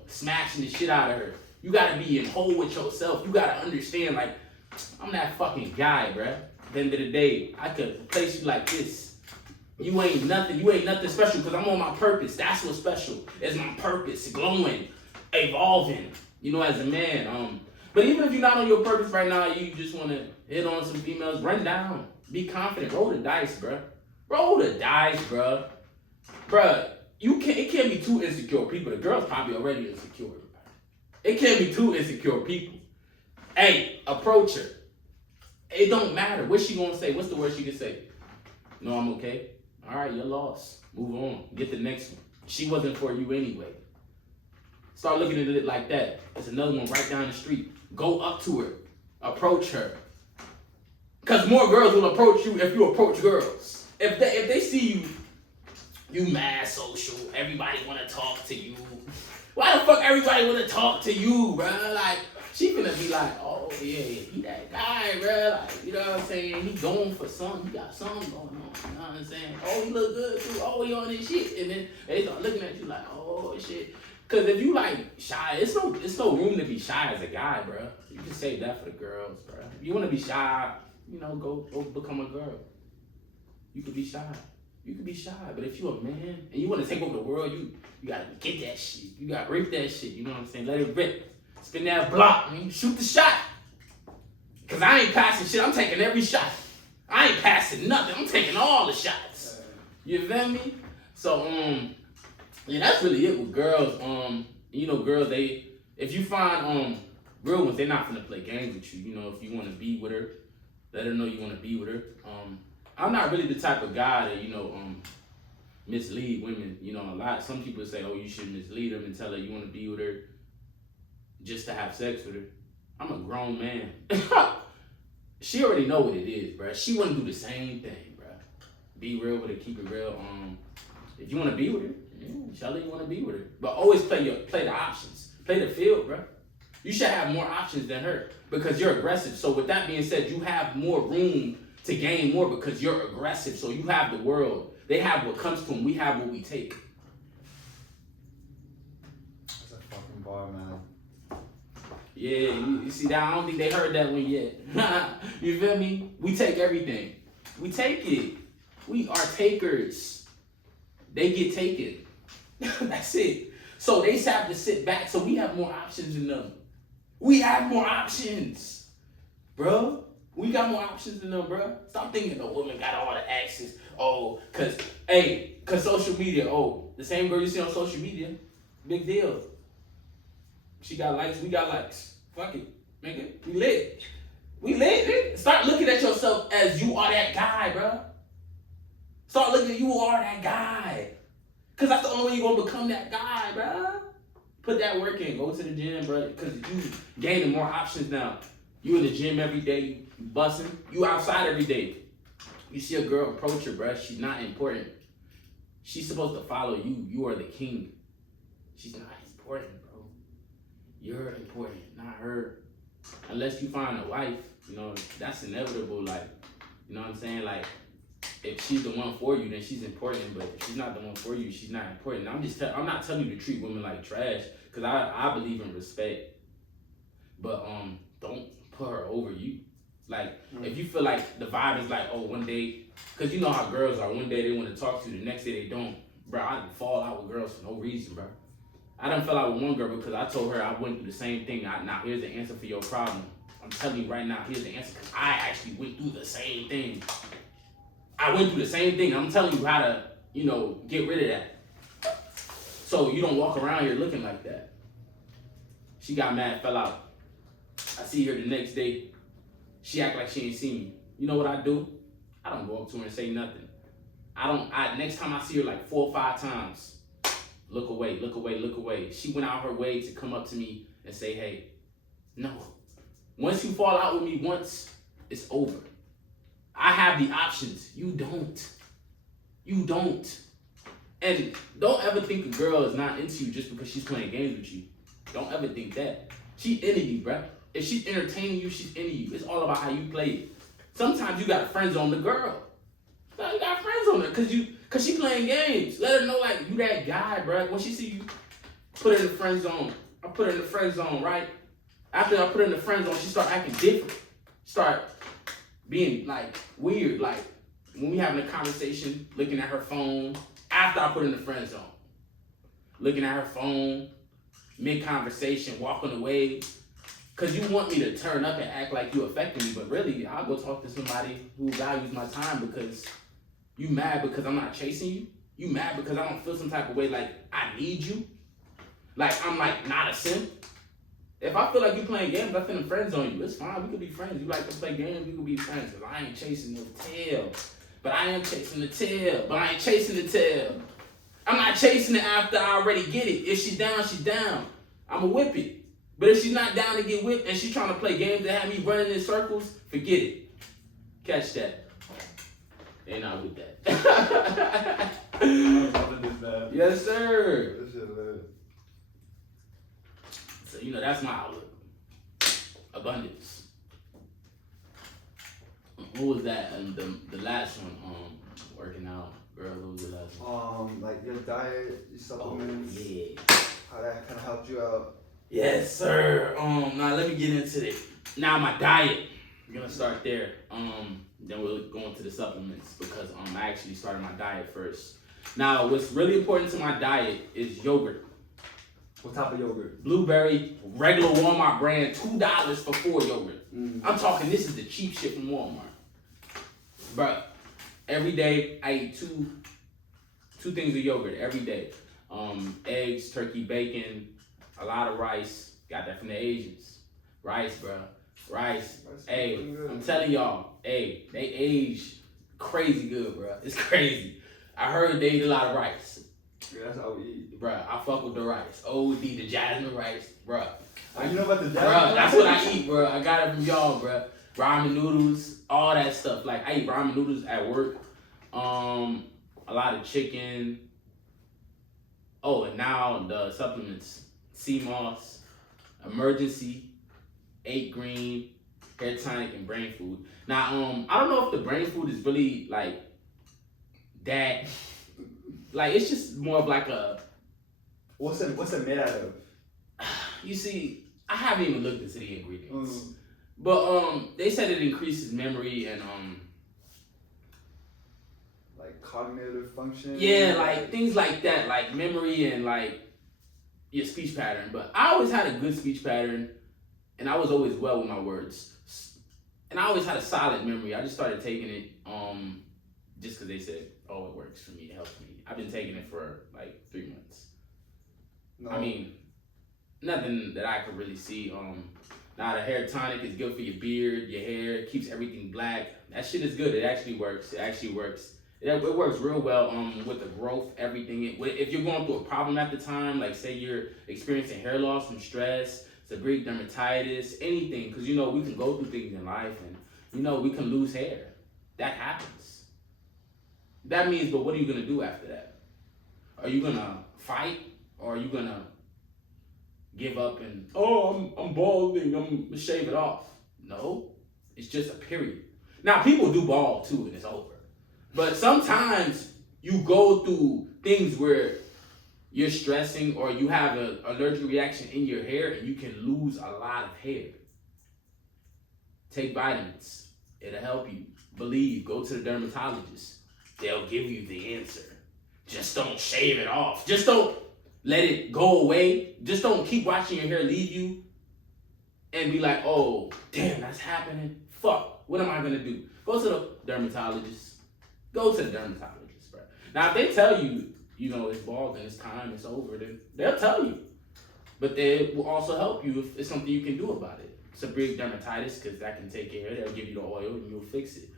smashing the shit out of her. You gotta be in whole with yourself. You gotta understand, I'm that fucking guy, bruh. At the end of the day, I could place you like this. You ain't nothing. You ain't nothing special because I'm on my purpose. That's what's special. It's my purpose, glowing, evolving. You know, as a man. But even if you're not on your purpose right now, you just want to hit on some females. Run down. Be confident. Roll the dice, bro. Roll the dice, bro. Bro, it can't be two insecure people. The girl's probably already insecure. It can't be two insecure people. Hey, approach her. It don't matter. What's she gonna say? What's the word she can say? No, I'm okay. All right, you're lost. Move on. Get the next one. She wasn't for you anyway. Start looking at it like that. There's another one right down the street. Go up to her. Approach her. Because more girls will approach you if you approach girls. If they see you mad social, everybody want to talk to you. Why the fuck everybody want to talk to you, bro? Like, she finna be like, oh, yeah, he that guy, bro. Like, you know what I'm saying? He going for something. He got something going on. You know what I'm saying? Oh, he look good, too. Oh, he on this shit. And then they start looking at you like, oh, shit. Because if you, like, shy, it's no room to be shy as a guy, bro. You can save that for the girls, bro. If you want to be shy, you know, go become a girl. You could be shy. You could be shy. But if you're a man and you want to take over the world, you got to get that shit. You got to rip that shit. You know what I'm saying? Let it rip. Spin that block, man. Shoot the shot. Because I ain't passing shit. I'm taking every shot. I ain't passing nothing. I'm taking all the shots. You feel me? So, yeah, that's really it with girls. You know, girls, if you find real ones, they're not gonna play games with you. You know, if you want to be with her, let her know you want to be with her. I'm not really the type of guy that, you know, mislead women. You know, some people say, oh, you should mislead them and tell her you want to be with her just to have sex with her. I'm a grown man. She already know what it is, bro. She wouldn't do the same thing, bro. Be real with her, keep it real. If you want to be with her, tell her you want to be with her. But always play the options. Play the field, bro. You should have more options than her because you're aggressive. So with that being said, you have more room to gain more because you're aggressive. So you have the world. They have what comes to them. We have what we take. That's a fucking bar, man. Yeah, you see that? I don't think they heard that one yet. You feel me? We take everything. We take it. We are takers. They get taken. That's it. So they just have to sit back. So we have more options than them. We have more options, bro. We got more options than them, bro. Stop thinking the woman got all the access. Oh, cause social media. Oh, the same girl you see on social media, big deal. She got likes, we got likes. Fuck it, nigga. We lit. We lit, nigga. Start looking at yourself as you are that guy, bro. Start looking at you are that guy. Cause that's the only way you're gonna become that guy, bro. Put that work in. Go to the gym, bro. Cause you gaining more options now. You in the gym every day, you busting. You outside every day. You see a girl approach her, bro. She's not important. She's supposed to follow you. You are the king. She's not important, bro. You're important, not her. Unless you find a wife, you know, that's inevitable. Like, you know what I'm saying? Like, if she's the one for you, then she's important. But if she's not the one for you, she's not important. I'm not telling you to treat women like trash, because I believe in respect. But don't put her over you. Like, if you feel like the vibe is like, oh, one day, because you know how girls are. One day they want to talk to you, the next day they don't. Bro, I didn't fall out with girls for no reason, bro. I done fell out with one girl because I told her I went through the same thing. Now, here's the answer for your problem. I'm telling you right now, here's the answer, because I actually went through the same thing. I went through the same thing. I'm telling you how to, you know, get rid of that. So you don't walk around here looking like that. She got mad, fell out. I see her the next day. She act like she ain't seen me. You know what I do? I don't go up to her and say nothing. Next time I see her like 4 or 5 times, look away, look away, look away. She went out her way to come up to me and say, hey, no. Once you fall out with me once, it's over. I have the options. You don't. You don't. And don't ever think a girl is not into you just because she's playing games with you. Don't ever think that. She into you, bruh. If she's entertaining you, she's into you. It's all about how you play it. Sometimes you got friends on the girl. You got friends on her because she playing games. Let her know, like, you that guy, bruh. When she see you, put her in the friend zone. I put her in the friend zone, right? After I put her in the friend zone, she start acting different. Start being, like, weird. Like, when we having a conversation, looking at her phone after I put her in the friend zone. Looking at her phone, mid-conversation, walking away. Because you want me to turn up and act like you affecting me, but really, I'll go talk to somebody who values my time because you mad because I'm not chasing you? You mad because I don't feel some type of way like I need you? Like I'm like not a simp? If I feel like you playing games, I'm finna friends on you. It's fine, we could be friends. You like to play games, we could be friends. Because I ain't chasing no tail. But I am chasing the tail. But I ain't chasing the tail. I'm not chasing it after I already get it. If she's down, she's down. I'ma whip it. But if she's not down to get whipped and she's trying to play games that have me running in circles, forget it. Catch that. They not with that. I'm loving this, man. Yes, sir. This shit lit. So, you know, that's my outlook. Abundance. What was that? The last one, working out. Girl, what was the last one? Like your diet, your supplements. Oh, yeah. How that kind of helped you out. Yes, sir. Now let me get into it. Now my diet. We're gonna start there. Then we'll go into the supplements because I actually started my diet first. Now, what's really important to my diet is yogurt. What type of yogurt? Blueberry, regular Walmart brand, $2 for 4 yogurt. Mm. I'm talking, this is the cheap shit from Walmart. Bruh, every day I eat two things of yogurt every day. Eggs, turkey, bacon, a lot of rice. Got that from the Asians. Rice, bruh. Rice. Hey, I'm telling y'all, hey, they age crazy good, bruh. It's crazy. I heard they eat a lot of rice. Yeah, that's how we eat. Bruh, I fuck with the rice. OD, the jasmine rice, bruh. You know about the jasmine? Bruh, that's what I eat, bruh. I got it from y'all, bruh. Ramen noodles, all that stuff. Like, I eat ramen noodles at work. A lot of chicken. Oh, and now the supplements. Sea moss, emergency, 8 green, hair tonic, and brain food. Now, I don't know if the brain food is really like that. Like, it's just more of like a. What's it made out of? You see, I haven't even looked into the ingredients, but they said it increases memory and like cognitive function. Yeah, like things like that, like memory and like your speech pattern. But I always had a good speech pattern, and I was always well with my words, and I always had a solid memory. I just started taking it just because they said, oh, it works for me, it helps me. I've been taking it for like 3 months. No. I mean, nothing that I could really see. Now the hair tonic is good for your beard, your hair, it keeps everything black. That shit is good. It actually works. It actually works. It works real well with the growth, everything. If you're going through a problem at the time, like say you're experiencing hair loss from stress, seborrheic dermatitis, anything, because you know we can go through things in life and you know we can lose hair. That happens. That means, but what are you gonna do after that? Are you gonna fight or are you gonna give up and I'm balding, I'm gonna shave it off? No, it's just a period. Now people do bald too and it's over. But sometimes you go through things where you're stressing or you have an allergic reaction in your hair and you can lose a lot of hair. Take vitamins. It'll help you. Believe. Go to the dermatologist. They'll give you the answer. Just don't shave it off. Just don't let it go away. Just don't keep watching your hair leave you and be like, oh, damn, that's happening. Fuck, what am I going to do? Go to the dermatologist. Go to the dermatologist, bro. Now, if they tell you, you know, it's bald and it's time, it's over, then they'll tell you. But they will also help you if it's something you can do about it. Seborrheic dermatitis, because that can take care of it. They'll give you the oil and you'll fix it.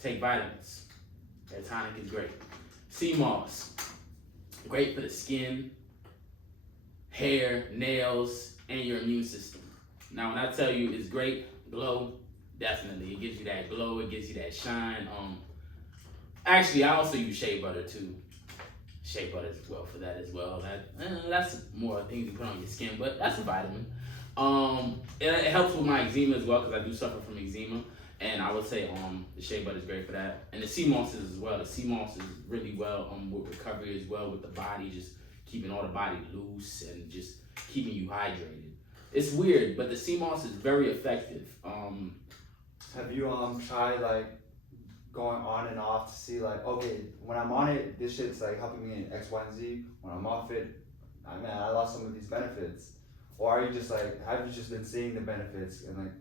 Take vitamins. That tonic is great. Sea moss. Great for the skin, hair, nails, and your immune system. Now, when I tell you it's great, glow, definitely. It gives you that glow. It gives you that shine. Actually, I also use shea butter too. Shea butter is well for that as well. That's more things you put on your skin, but that's a vitamin. It helps with my eczema as well because I do suffer from eczema, and I would say the shea butter is great for that. And the sea moss is as well. The sea moss is really well with recovery as well with the body, just keeping all the body loose and just keeping you hydrated. It's weird, but the sea moss is very effective. Have you tried like going on and off to see like, okay, when I'm on it, this shit's like helping me in X, Y, and Z. When I'm off it, I lost some of these benefits. Or are you just like, have you just been seeing the benefits and like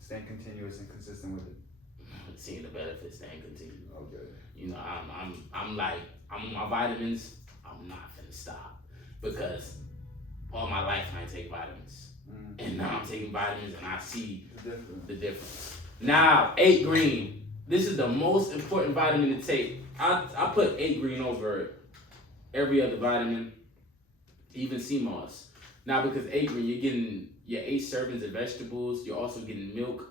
staying continuous and consistent with it? Seeing the benefits, staying continuous. Okay. You know, I'm on my vitamins. I'm not finna stop because all my life I take vitamins, and now I'm taking vitamins and I see the difference. Now, 8 green. This is the most important vitamin to take. I put 8 green over every other vitamin, even sea moss. Now, because 8 green, you're getting your 8 servings of vegetables. You're also getting milk.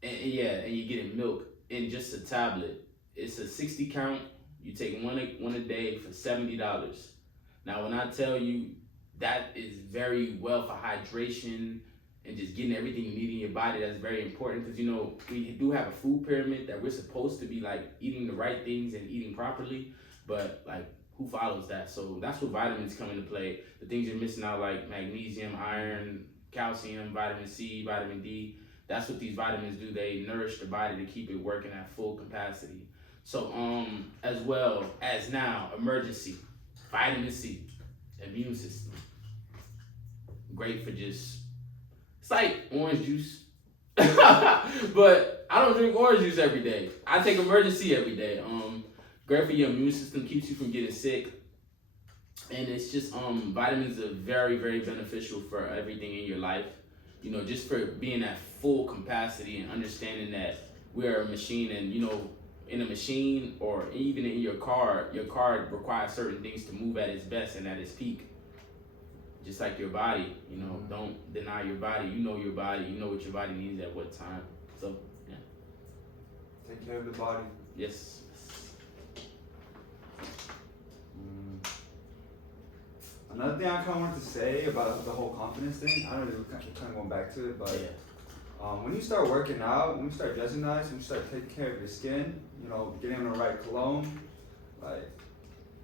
And you're getting milk in just a tablet. It's a 60 count. You take one a day for $70. Now, when I tell you that is very well for hydration and just getting everything you need in your body, that's very important because, you know, we do have a food pyramid that we're supposed to be like eating the right things and eating properly, but like who follows that? So that's where vitamins come into play. The things you're missing out like magnesium, iron, calcium, vitamin C, vitamin D. That's what these vitamins do. They nourish the body to keep it working at full capacity. So as well as now, emergency, vitamin C, immune system. Great for just, it's like orange juice. But I don't drink orange juice every day. I take emergency every day. Great for your immune system, keeps you from getting sick. And it's just, vitamins are very, very beneficial for everything in your life. You know, just for being at full capacity and understanding that we're a machine and, you know, in a machine or even in your car requires certain things to move at its best and at its peak. Just like your body, you know, don't deny your body. You know your body, you know what your body needs at what time. So, yeah. Take care of the body. Yes. Another thing I kind of wanted to say about the whole confidence thing, I don't know, we're kind of going back to it, but when you start working out, when you start dressing nice, when you start taking care of your skin, you know, getting on the right cologne, like,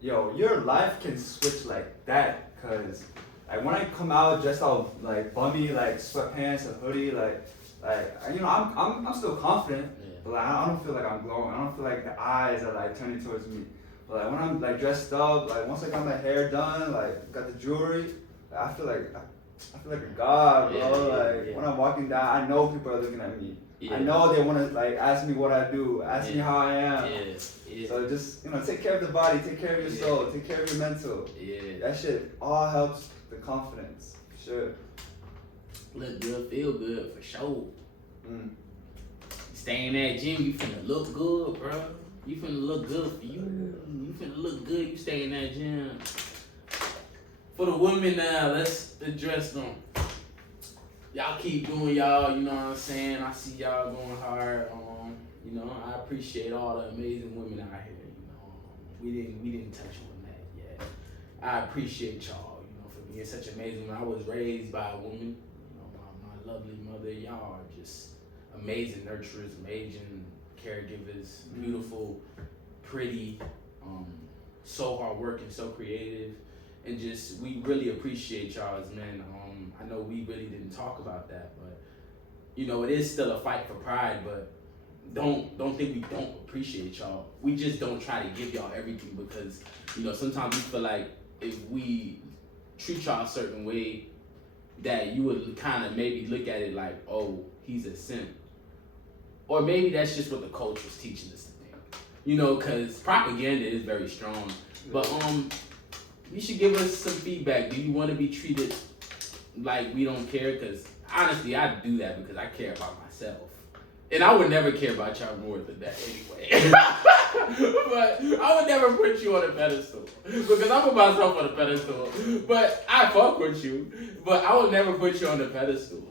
yo, your life can switch like that, cause like when I come out dressed all like bummy, like sweatpants, a hoodie, like you know, I'm still confident, but like, I don't feel like I'm glowing. I don't feel like the eyes are like turning towards me. But like when I'm like dressed up, like once I got my hair done, like got the jewelry, like, I feel like a god, bro. When I'm walking down, I know people are looking at me. I know they want to like ask me what I do, ask me how I am. So just, you know, take care of the body, take care of your soul, take care of your mental. That shit all helps the confidence, for sure. Look good, feel good, for sure. Stay in that gym, you finna look good, bro. You finna look good for you. You finna look good, you stay in that gym. For the women now, let's address them. Y'all keep doing y'all, you know what I'm saying? I see y'all going hard. You know, I appreciate all the amazing women out here, you know. We didn't touch on that yet. I appreciate y'all, you know, for being such amazing women. I was raised by a woman, you know, my lovely mother. Y'all are just amazing nurturers, amazing caregivers, beautiful, pretty, so hardworking, so creative, and just we really appreciate y'all as men. I know we really didn't talk about that, but you know it is still a fight for pride. But don't think we don't appreciate y'all. We just don't try to give y'all everything because you know sometimes we feel like if we treat y'all a certain way, that you would kind of maybe look at it like, oh, he's a simp. Or maybe that's just what the culture is teaching us to think. You know, because propaganda is very strong. But you should give us some feedback. Do you want to be treated like we don't care? Because honestly, I do that because I care about myself. And I would never care about y'all more than that anyway. But I would never put you on a pedestal. Because I put myself on a pedestal. But I fuck with you. But I would never put you on a pedestal.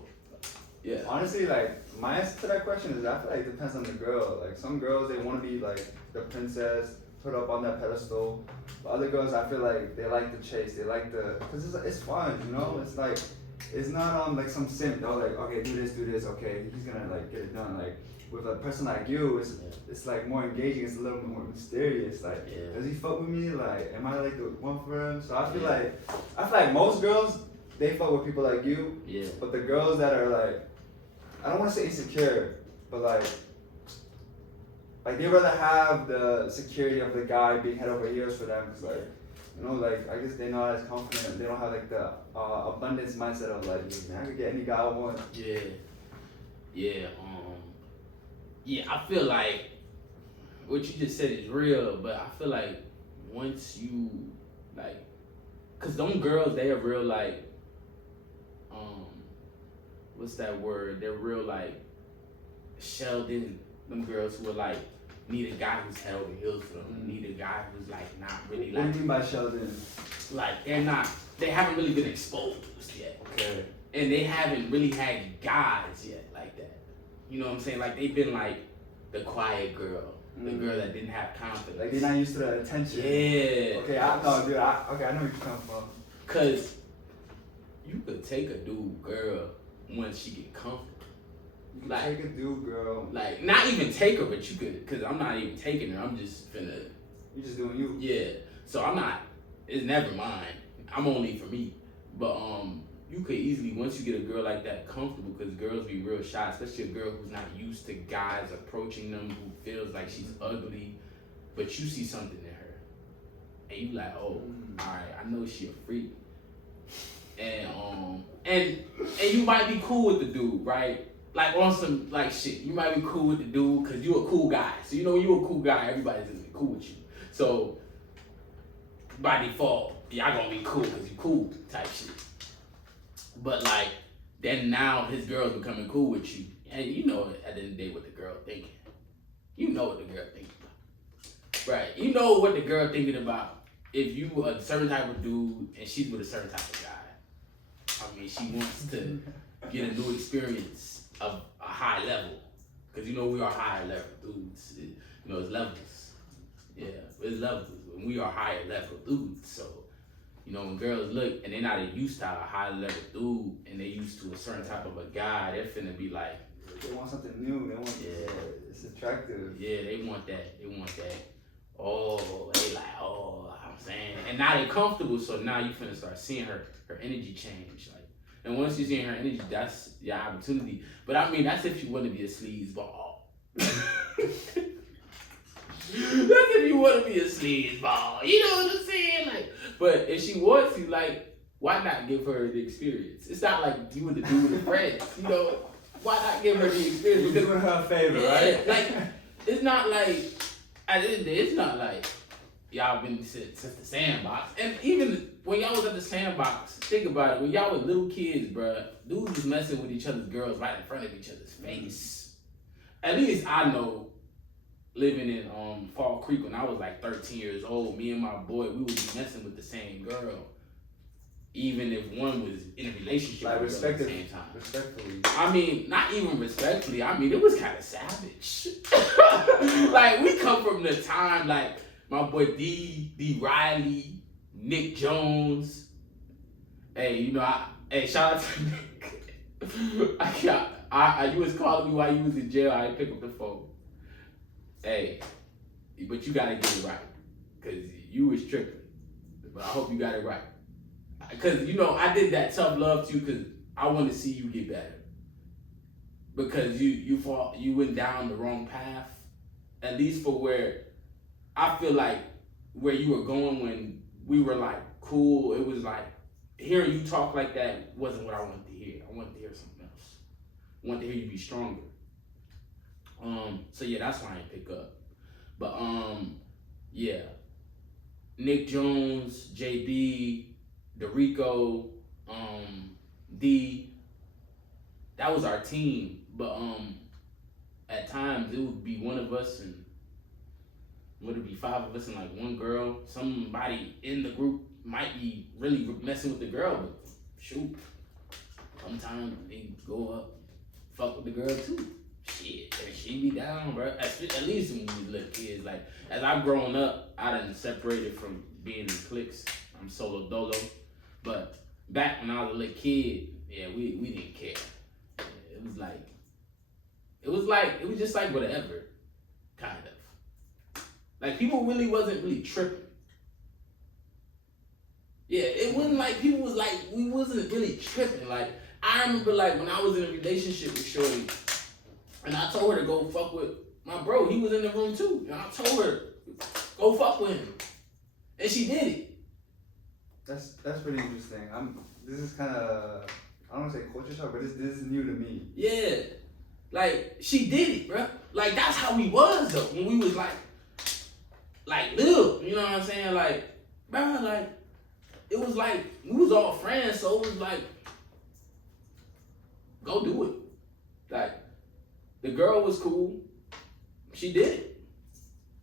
Yeah. Honestly, like, my answer to that question is I feel like it depends on the girl. Like some girls, they want to be like the princess, put up on that pedestal. But other girls, I feel like they like the chase. They like because it's fun, you know. It's like it's not like some simp. They're like, okay, do this. Okay, he's gonna like get it done. Like with a person like you, it's like more engaging. It's a little bit more mysterious. Like, does he fuck with me? Like, am I like the one for him? So I feel like most girls, they fuck with people like you. But the girls that are like, I don't want to say insecure, but like like they rather have the security of the guy being head over heels for them. Cause like, you know, like I guess they're not as confident. They don't have like the abundance mindset of like, man, I could get any guy I want. Yeah. Yeah. Yeah. I feel like what you just said is real, but I feel like once you like, cause them girls, they are real like, what's that word? They're real like shelled in. Them girls who are like need a guy who's head over heels for them. Need a guy who's like not really like. What do you mean by shelled in? Like they haven't really been exposed yet. Okay. And they haven't really had guys yet like that. You know what I'm saying? Like they've been like the quiet girl, the girl that didn't have confidence. Like they're not used to the attention. Yeah. Okay, I know where you're coming from. Cause you could take a dude, girl, once she get comfortable. Like take a dude, girl. Like not even take her, but you could. Cause I'm not even taking her. I'm just finna. You just doing you. Yeah. So I'm not. It's never mine. I'm only for me. But you could easily, once you get a girl like that comfortable, because girls be real shy, especially a girl who's not used to guys approaching them, who feels like she's ugly, but you see something in her, and you like, oh, all right, I know she a freak, and you might be cool with the dude, right? Like on some like shit, you might be cool with the dude because you a cool guy. So you know when you a cool guy, everybody's gonna be cool with you. So by default, y'all gonna be cool because you cool type shit. But like, then now his girl's becoming cool with you. And you know at the end of the day what the girl thinking. You know what the girl thinking about. Right. You know what the girl thinking about if you a certain type of dude and she's with a certain type of guy. I mean, she wants to get a new experience of a high level. Because you know we are higher level dudes. You know, it's levels. Yeah, it's levels. And we are higher level dudes. So, you know, when girls look and they're not used to a high level dude and they're used to a certain type of a guy, they're finna be like, they want something new. They want it's attractive. Yeah, they want that. They want that. Oh, they like, oh, I'm saying. And now they're comfortable, so now you finna start seeing her energy change. Like, and once you're seeing her energy, that's your opportunity. But I mean, that's if you want to be a sleazeball. That's if you want to be a sleazeball. You know what I'm saying? Like, but if she wants to, like, why not give her the experience? It's not like you and the dude with friends, you know. Why not give her the experience? You're doing her a favor, right? Like, it's not like, at the end of the day, it's not like y'all been since the sandbox. And even when y'all was at the sandbox, think about it, when y'all were little kids, bruh, dudes was messing with each other's girls right in front of each other's face. At least I know, living in Fall Creek when I was like 13 years old, me and my boy, we would be messing with the same girl. Even if one was in a relationship like with her at the same time. Respectfully. I mean, not even respectfully. I mean, it was kind of savage. Like, we come from the time, like, my boy D Riley, Nick Jones. Hey, you know, hey, shout out to Nick. You was calling me while you was in jail. I didn't pick up the phone. Hey, but you gotta get it right. Because you was tripping. But I hope you got it right. Because, you know, I did that tough love to you because I want to see you get better. Because you went down the wrong path. At least for where I feel like where you were going when we were like cool, it was like hearing you talk like that wasn't what I wanted to hear. I wanted to hear something else. I wanted to hear you be stronger. So yeah, that's why I didn't pick up. But yeah. Nick Jones, JB, Dorico, D, that was our team. But at times it would be one of us and would it be 5 of us and like one girl. Somebody in the group might be really messing with the girl, but shoot, sometimes they go up, fuck with the girl too. Shit, she be down, bro. At least when we little kids. Like, as I've grown up, I done separated from being in cliques. I'm solo dolo. But back when I was a little kid, yeah, we didn't care. It was just like whatever, kind of. Like, people really wasn't really tripping. Yeah, it wasn't like people was like, we wasn't really tripping. Like, I remember like when I was in a relationship with Shorty, and I told her to go fuck with my bro, he was in the room too. And I told her, go fuck with him. And she did it. That's pretty interesting. This is kind of, I don't want to say culture shock, but this is new to me. Yeah. Like, she did it, bro. Like, that's how we was, though. When we was, like little. You know what I'm saying? Like, bro, like, it was like, we was all friends, so it was like, go do it. Like, the girl was cool. She did it.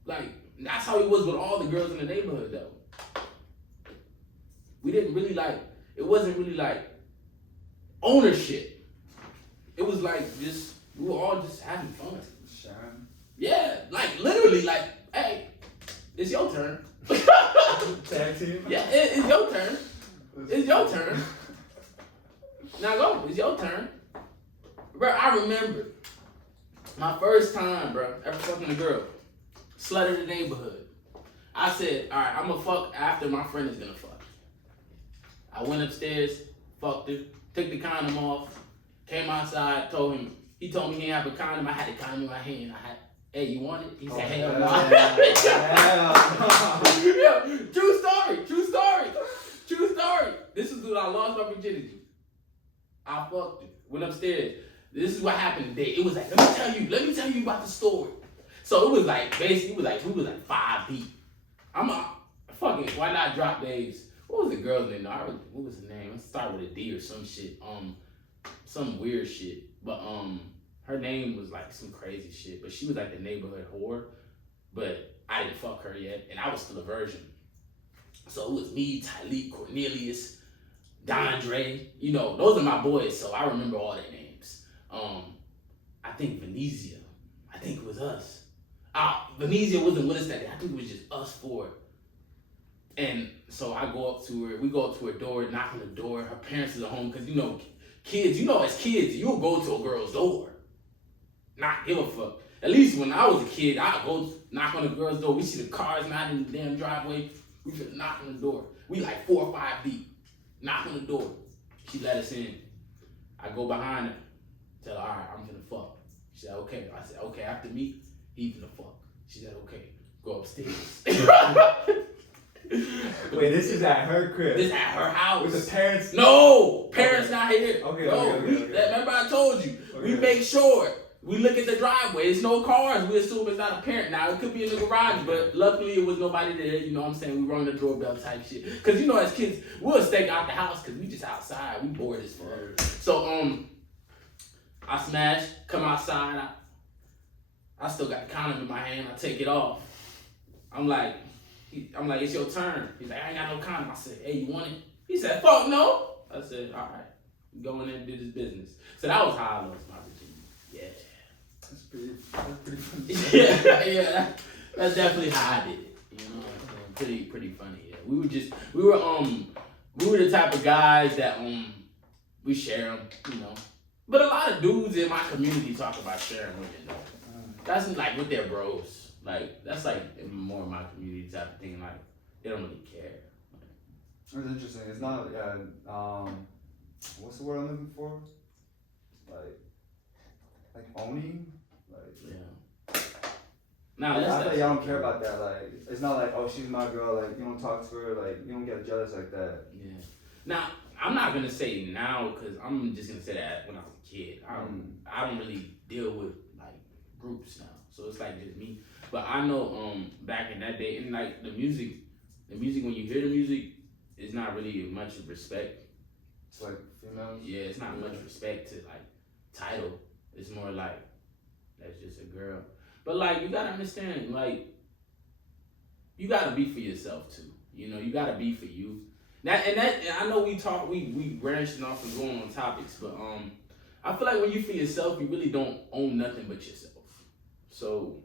Like, that's how it was with all the girls in the neighborhood, though. We didn't really it wasn't really ownership. It was just, we were all just having fun. Sharon. Yeah, literally, hey, it's your turn. Tag team? Yeah, it's your turn. It's your turn. Now go, it's your turn. Bro, I remember my first time, bro, ever fucking a girl. Slut of the neighborhood. I said, all right, I'm gonna fuck after my friend is gonna fuck. I went upstairs, fucked her, took the condom off, came outside, he told me he didn't have a condom. I had the condom in my hand. Hey, you want it? He said, hell no. Yeah, true story. This is when I lost my virginity. I fucked her, went upstairs. This is what happened today. It was like, let me tell you about the story. So it was basically, we was 5 deep. I'm a fucking, why not drop names? What was the girl's name? What was the name? Let's start with a D or some shit. Some weird shit. But her name was some crazy shit. But she was the neighborhood whore. But I didn't fuck her yet, and I was still a virgin. So it was me, Tyleek, Cornelius, Dondre. You know, those are my boys, so I remember all their names. I think Venezia. I think it was us. Venezia wasn't with us that day. I think it was just us four. And so I go up to her, we go up to her door, knock on the door, her parents is at home, because kids, as kids, you'll go to a girl's door. Not give a fuck. At least when I was a kid, I'd go knock on the girl's door, we see the cars not in the damn driveway, we should knock on the door. We 4 or 5 deep. Knock on the door. She let us in. I go behind her, tell her, all right, I'm gonna fuck. She said, okay. I said, okay, after me, he gonna fuck. She said, okay, go upstairs. Wait, this is at her crib? This at her house. With the parents? No! Parents not here. Okay, no, okay. Remember I told you, we make sure, we look at the driveway, it's no cars, we assume it's not a parent. Now, it could be in the garage, but luckily it was nobody there, you know what I'm saying? We rung the doorbell type shit. Because as kids, we'll stay out the house because we just outside, we bored as fuck. So, I smash, come outside, I still got the condom in my hand, I take it off. I'm like, it's your turn. He's like, I ain't got no condom. I said, hey, you want it? He said, fuck no. I said, all right, go in there and do this business. So that was how I lost my virginity. Yeah. That's pretty funny. yeah, that's definitely how I did it. You know, pretty funny. Yeah, we were the type of guys that we share them, you know. But a lot of dudes in my community talk about sharing women though. That's with their bros. That's more of my community type of thing. They don't really care. That's interesting. It's not, what's the word I'm looking for? Like owning? Yeah. Now, I thought y'all don't care about that. It's not oh, she's my girl. You don't talk to her. You don't get jealous like that. Yeah. Now, I'm not gonna say now because I'm just gonna say that when I was a kid. I don't really deal with groups now, so it's just me. But I know back in that day, and the music when you hear the music, it's not really much respect. It's females. Yeah, it's not much respect to title. It's more that's just a girl. But you gotta understand, you gotta be for yourself too. You know, you gotta be for you. And I know we branching off and going on topics, but I feel like when you for yourself, you really don't own nothing but yourself. So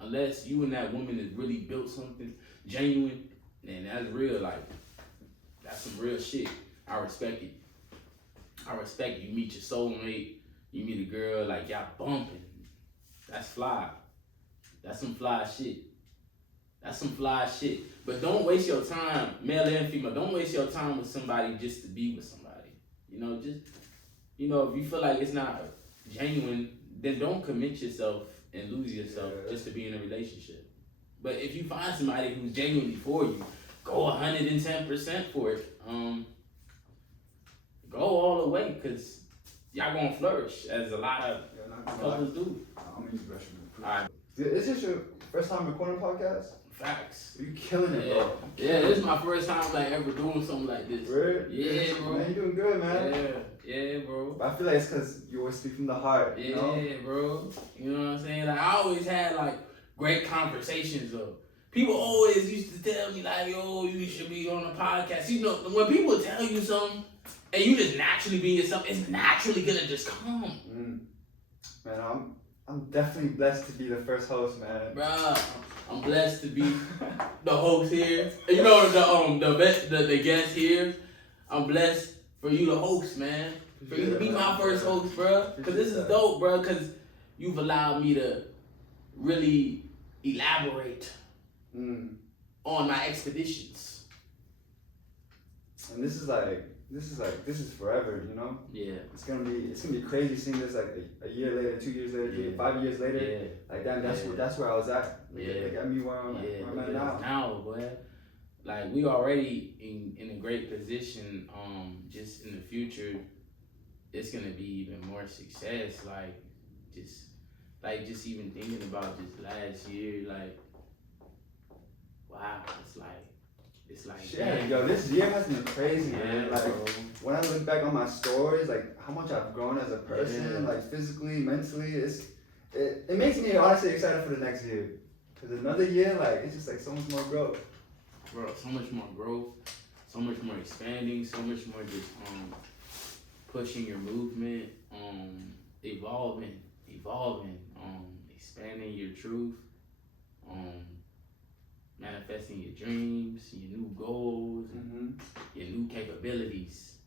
unless you and that woman has really built something genuine, then that's real. That's some real shit. I respect it. You meet your soulmate. You meet a girl y'all bumping. That's fly. That's some fly shit. But don't waste your time, male and female. Don't waste your time with somebody just to be with somebody. You know, if you feel like it's not genuine, then don't commit yourself and lose yourself just to be in a relationship. But if you find somebody who's genuinely for you, go 110% for it. Go all the way, because y'all gonna flourish, as a lot of couples do. I'm gonna use the restroom. All right. Is this your first time recording a podcast? Facts. You killing it, bro. Yeah, this is my first time ever doing something like this. Really? Yeah, bro. Man, you doing good, man. Yeah, bro. But I feel like it's because you always speak from the heart. Yeah, you know? bro. You know what I'm saying? Like, I always had great conversations though. People always used to tell me yo, you should be on a podcast. You know, when people tell you something and you just naturally be yourself, it's naturally gonna just come. Man, I'm definitely blessed to be the first host, man. Bruh, I'm blessed to be the host here. You know, the guest here. I'm blessed for you to host, man. For you to be my first host, bruh. Because this is dope, bruh. Because you've allowed me to really elaborate on my expeditions. And this is forever, you know? Yeah. It's gonna be crazy seeing this a year later, 2 years later, 5 years later. Yeah. Like that's where I was at. Like at me where I'm at now. Now, boy. Like, we already in a great position. Just in the future, it's gonna be even more success. Just even thinking about this last year, wow, it's like shit, yo, this year has been crazy, man. Like, bro. When I look back on my stories, how much I've grown as a person, physically, mentally, it makes me honestly excited for the next year. Cause another year, it's just so much more growth. Bro, so much more growth, so much more expanding, so much more just pushing your movement, evolving, expanding your truth, manifesting your dreams, your new goals, your new capabilities,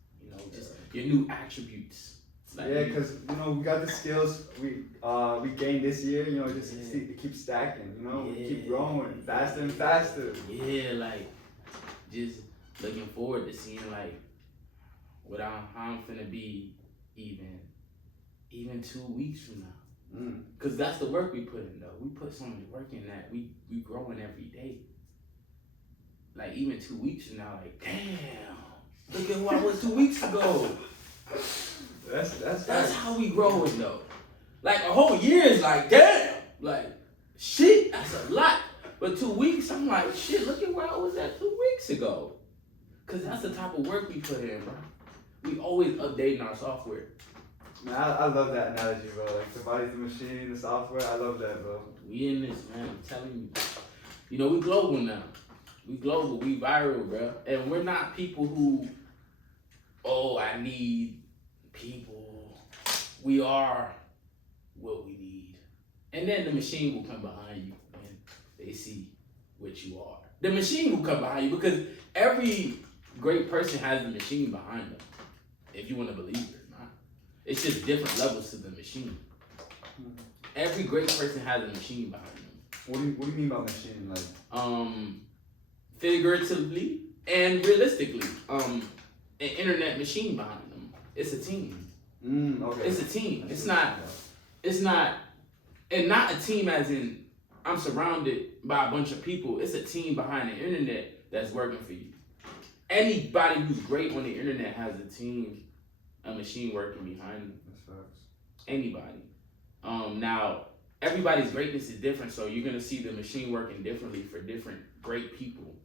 just your new attributes. Because we got the skills we gained this year. It keeps stacking. We keep growing faster and faster. Yeah, just looking forward to seeing what I'm finna be even 2 weeks from now. Cause that's the work we put in though. We put so much work in that we growing every day. Even 2 weeks from now, damn, look at who I was 2 weeks ago. That's how we growing though. A whole year is damn, shit, that's a lot. But 2 weeks, I'm shit, look at where I was at 2 weeks ago. Cause that's the type of work we put in, bro. We always updating our software. Man, I love that analogy, bro. The body's the machine, the software. I love that, bro. We in this, man. I'm telling you. We global now. We global. We viral, bro. And we're not people who, I need people. We are what we need. And then the machine will come behind you and they see what you are. The machine will come behind you because every great person has the machine behind them. If you want to believe it. It's just different levels to the machine. Every great person has a machine behind them. What do you mean by machine? Figuratively and realistically, an internet machine behind them. It's a team. Okay. It's a team. It's not, and not a team as in I'm surrounded by a bunch of people. It's a team behind the internet that's working for you. Anybody who's great on the internet has a team. A machine working behind them. That's facts. Anybody. Now, everybody's greatness is different, so you're gonna see the machine working differently for different great people.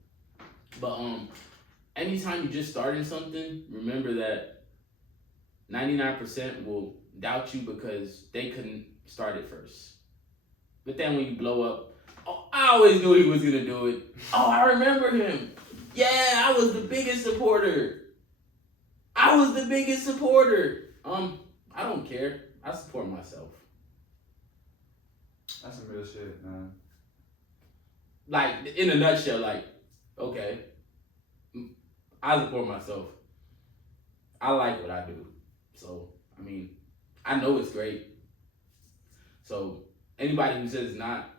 But anytime you're just starting something, remember that 99% will doubt you because they couldn't start it first. But then when you blow up, I always knew he was gonna do it. I remember him. Yeah, I was the biggest supporter. I don't care. I support myself. That's some real shit, man. In a nutshell, okay, I support myself. I like what I do. So, I know it's great. So, anybody who says it's not,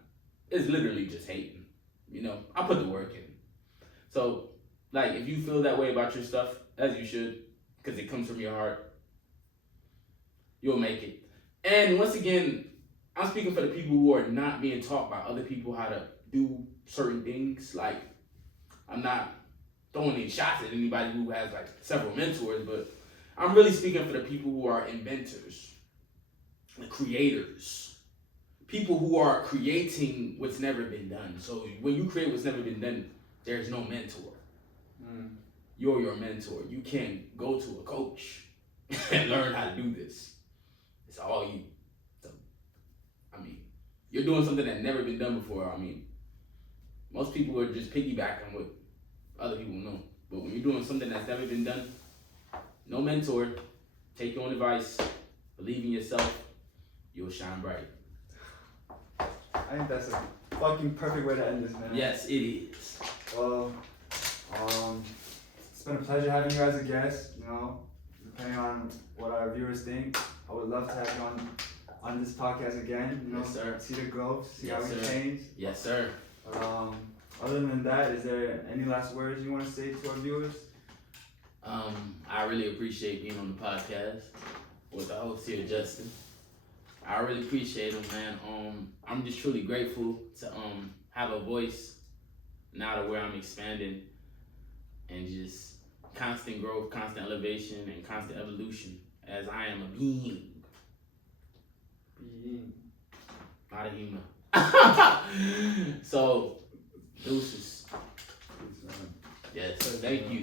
is literally just hating. I put the work in. So, if you feel that way about your stuff, as you should, because it comes from your heart, you'll make it. And once again, I'm speaking for the people who are not being taught by other people how to do certain things. Like, I'm not throwing any shots at anybody who has like several mentors, but I'm really speaking for the people who are inventors, the creators, people who are creating what's never been done. So when you create what's never been done, there's no mentor. You're your mentor. You can't go to a coach and learn how to do this. It's all you. So, I mean, you're doing something that's never been done before. I mean, most people are just piggybacking what other people know. But when you're doing something that's never been done, no mentor, take your own advice, believe in yourself, you'll shine bright. I think that's a fucking perfect way to end this, man. Yes, it is. Well, it's been a pleasure having you as a guest. You know, depending on what our viewers think, I would love to have you on this podcast again. You know, yes, sir. See the growth, see yes, how we sir. change. Yes, sir. Other than that, is there any last words you want to say to our viewers? I really appreciate being on the podcast with the host here, Justin. I really appreciate him, man. I'm just truly grateful to have a voice now to where I'm expanding and just constant growth, constant elevation, and constant evolution as I am a being. Not a human.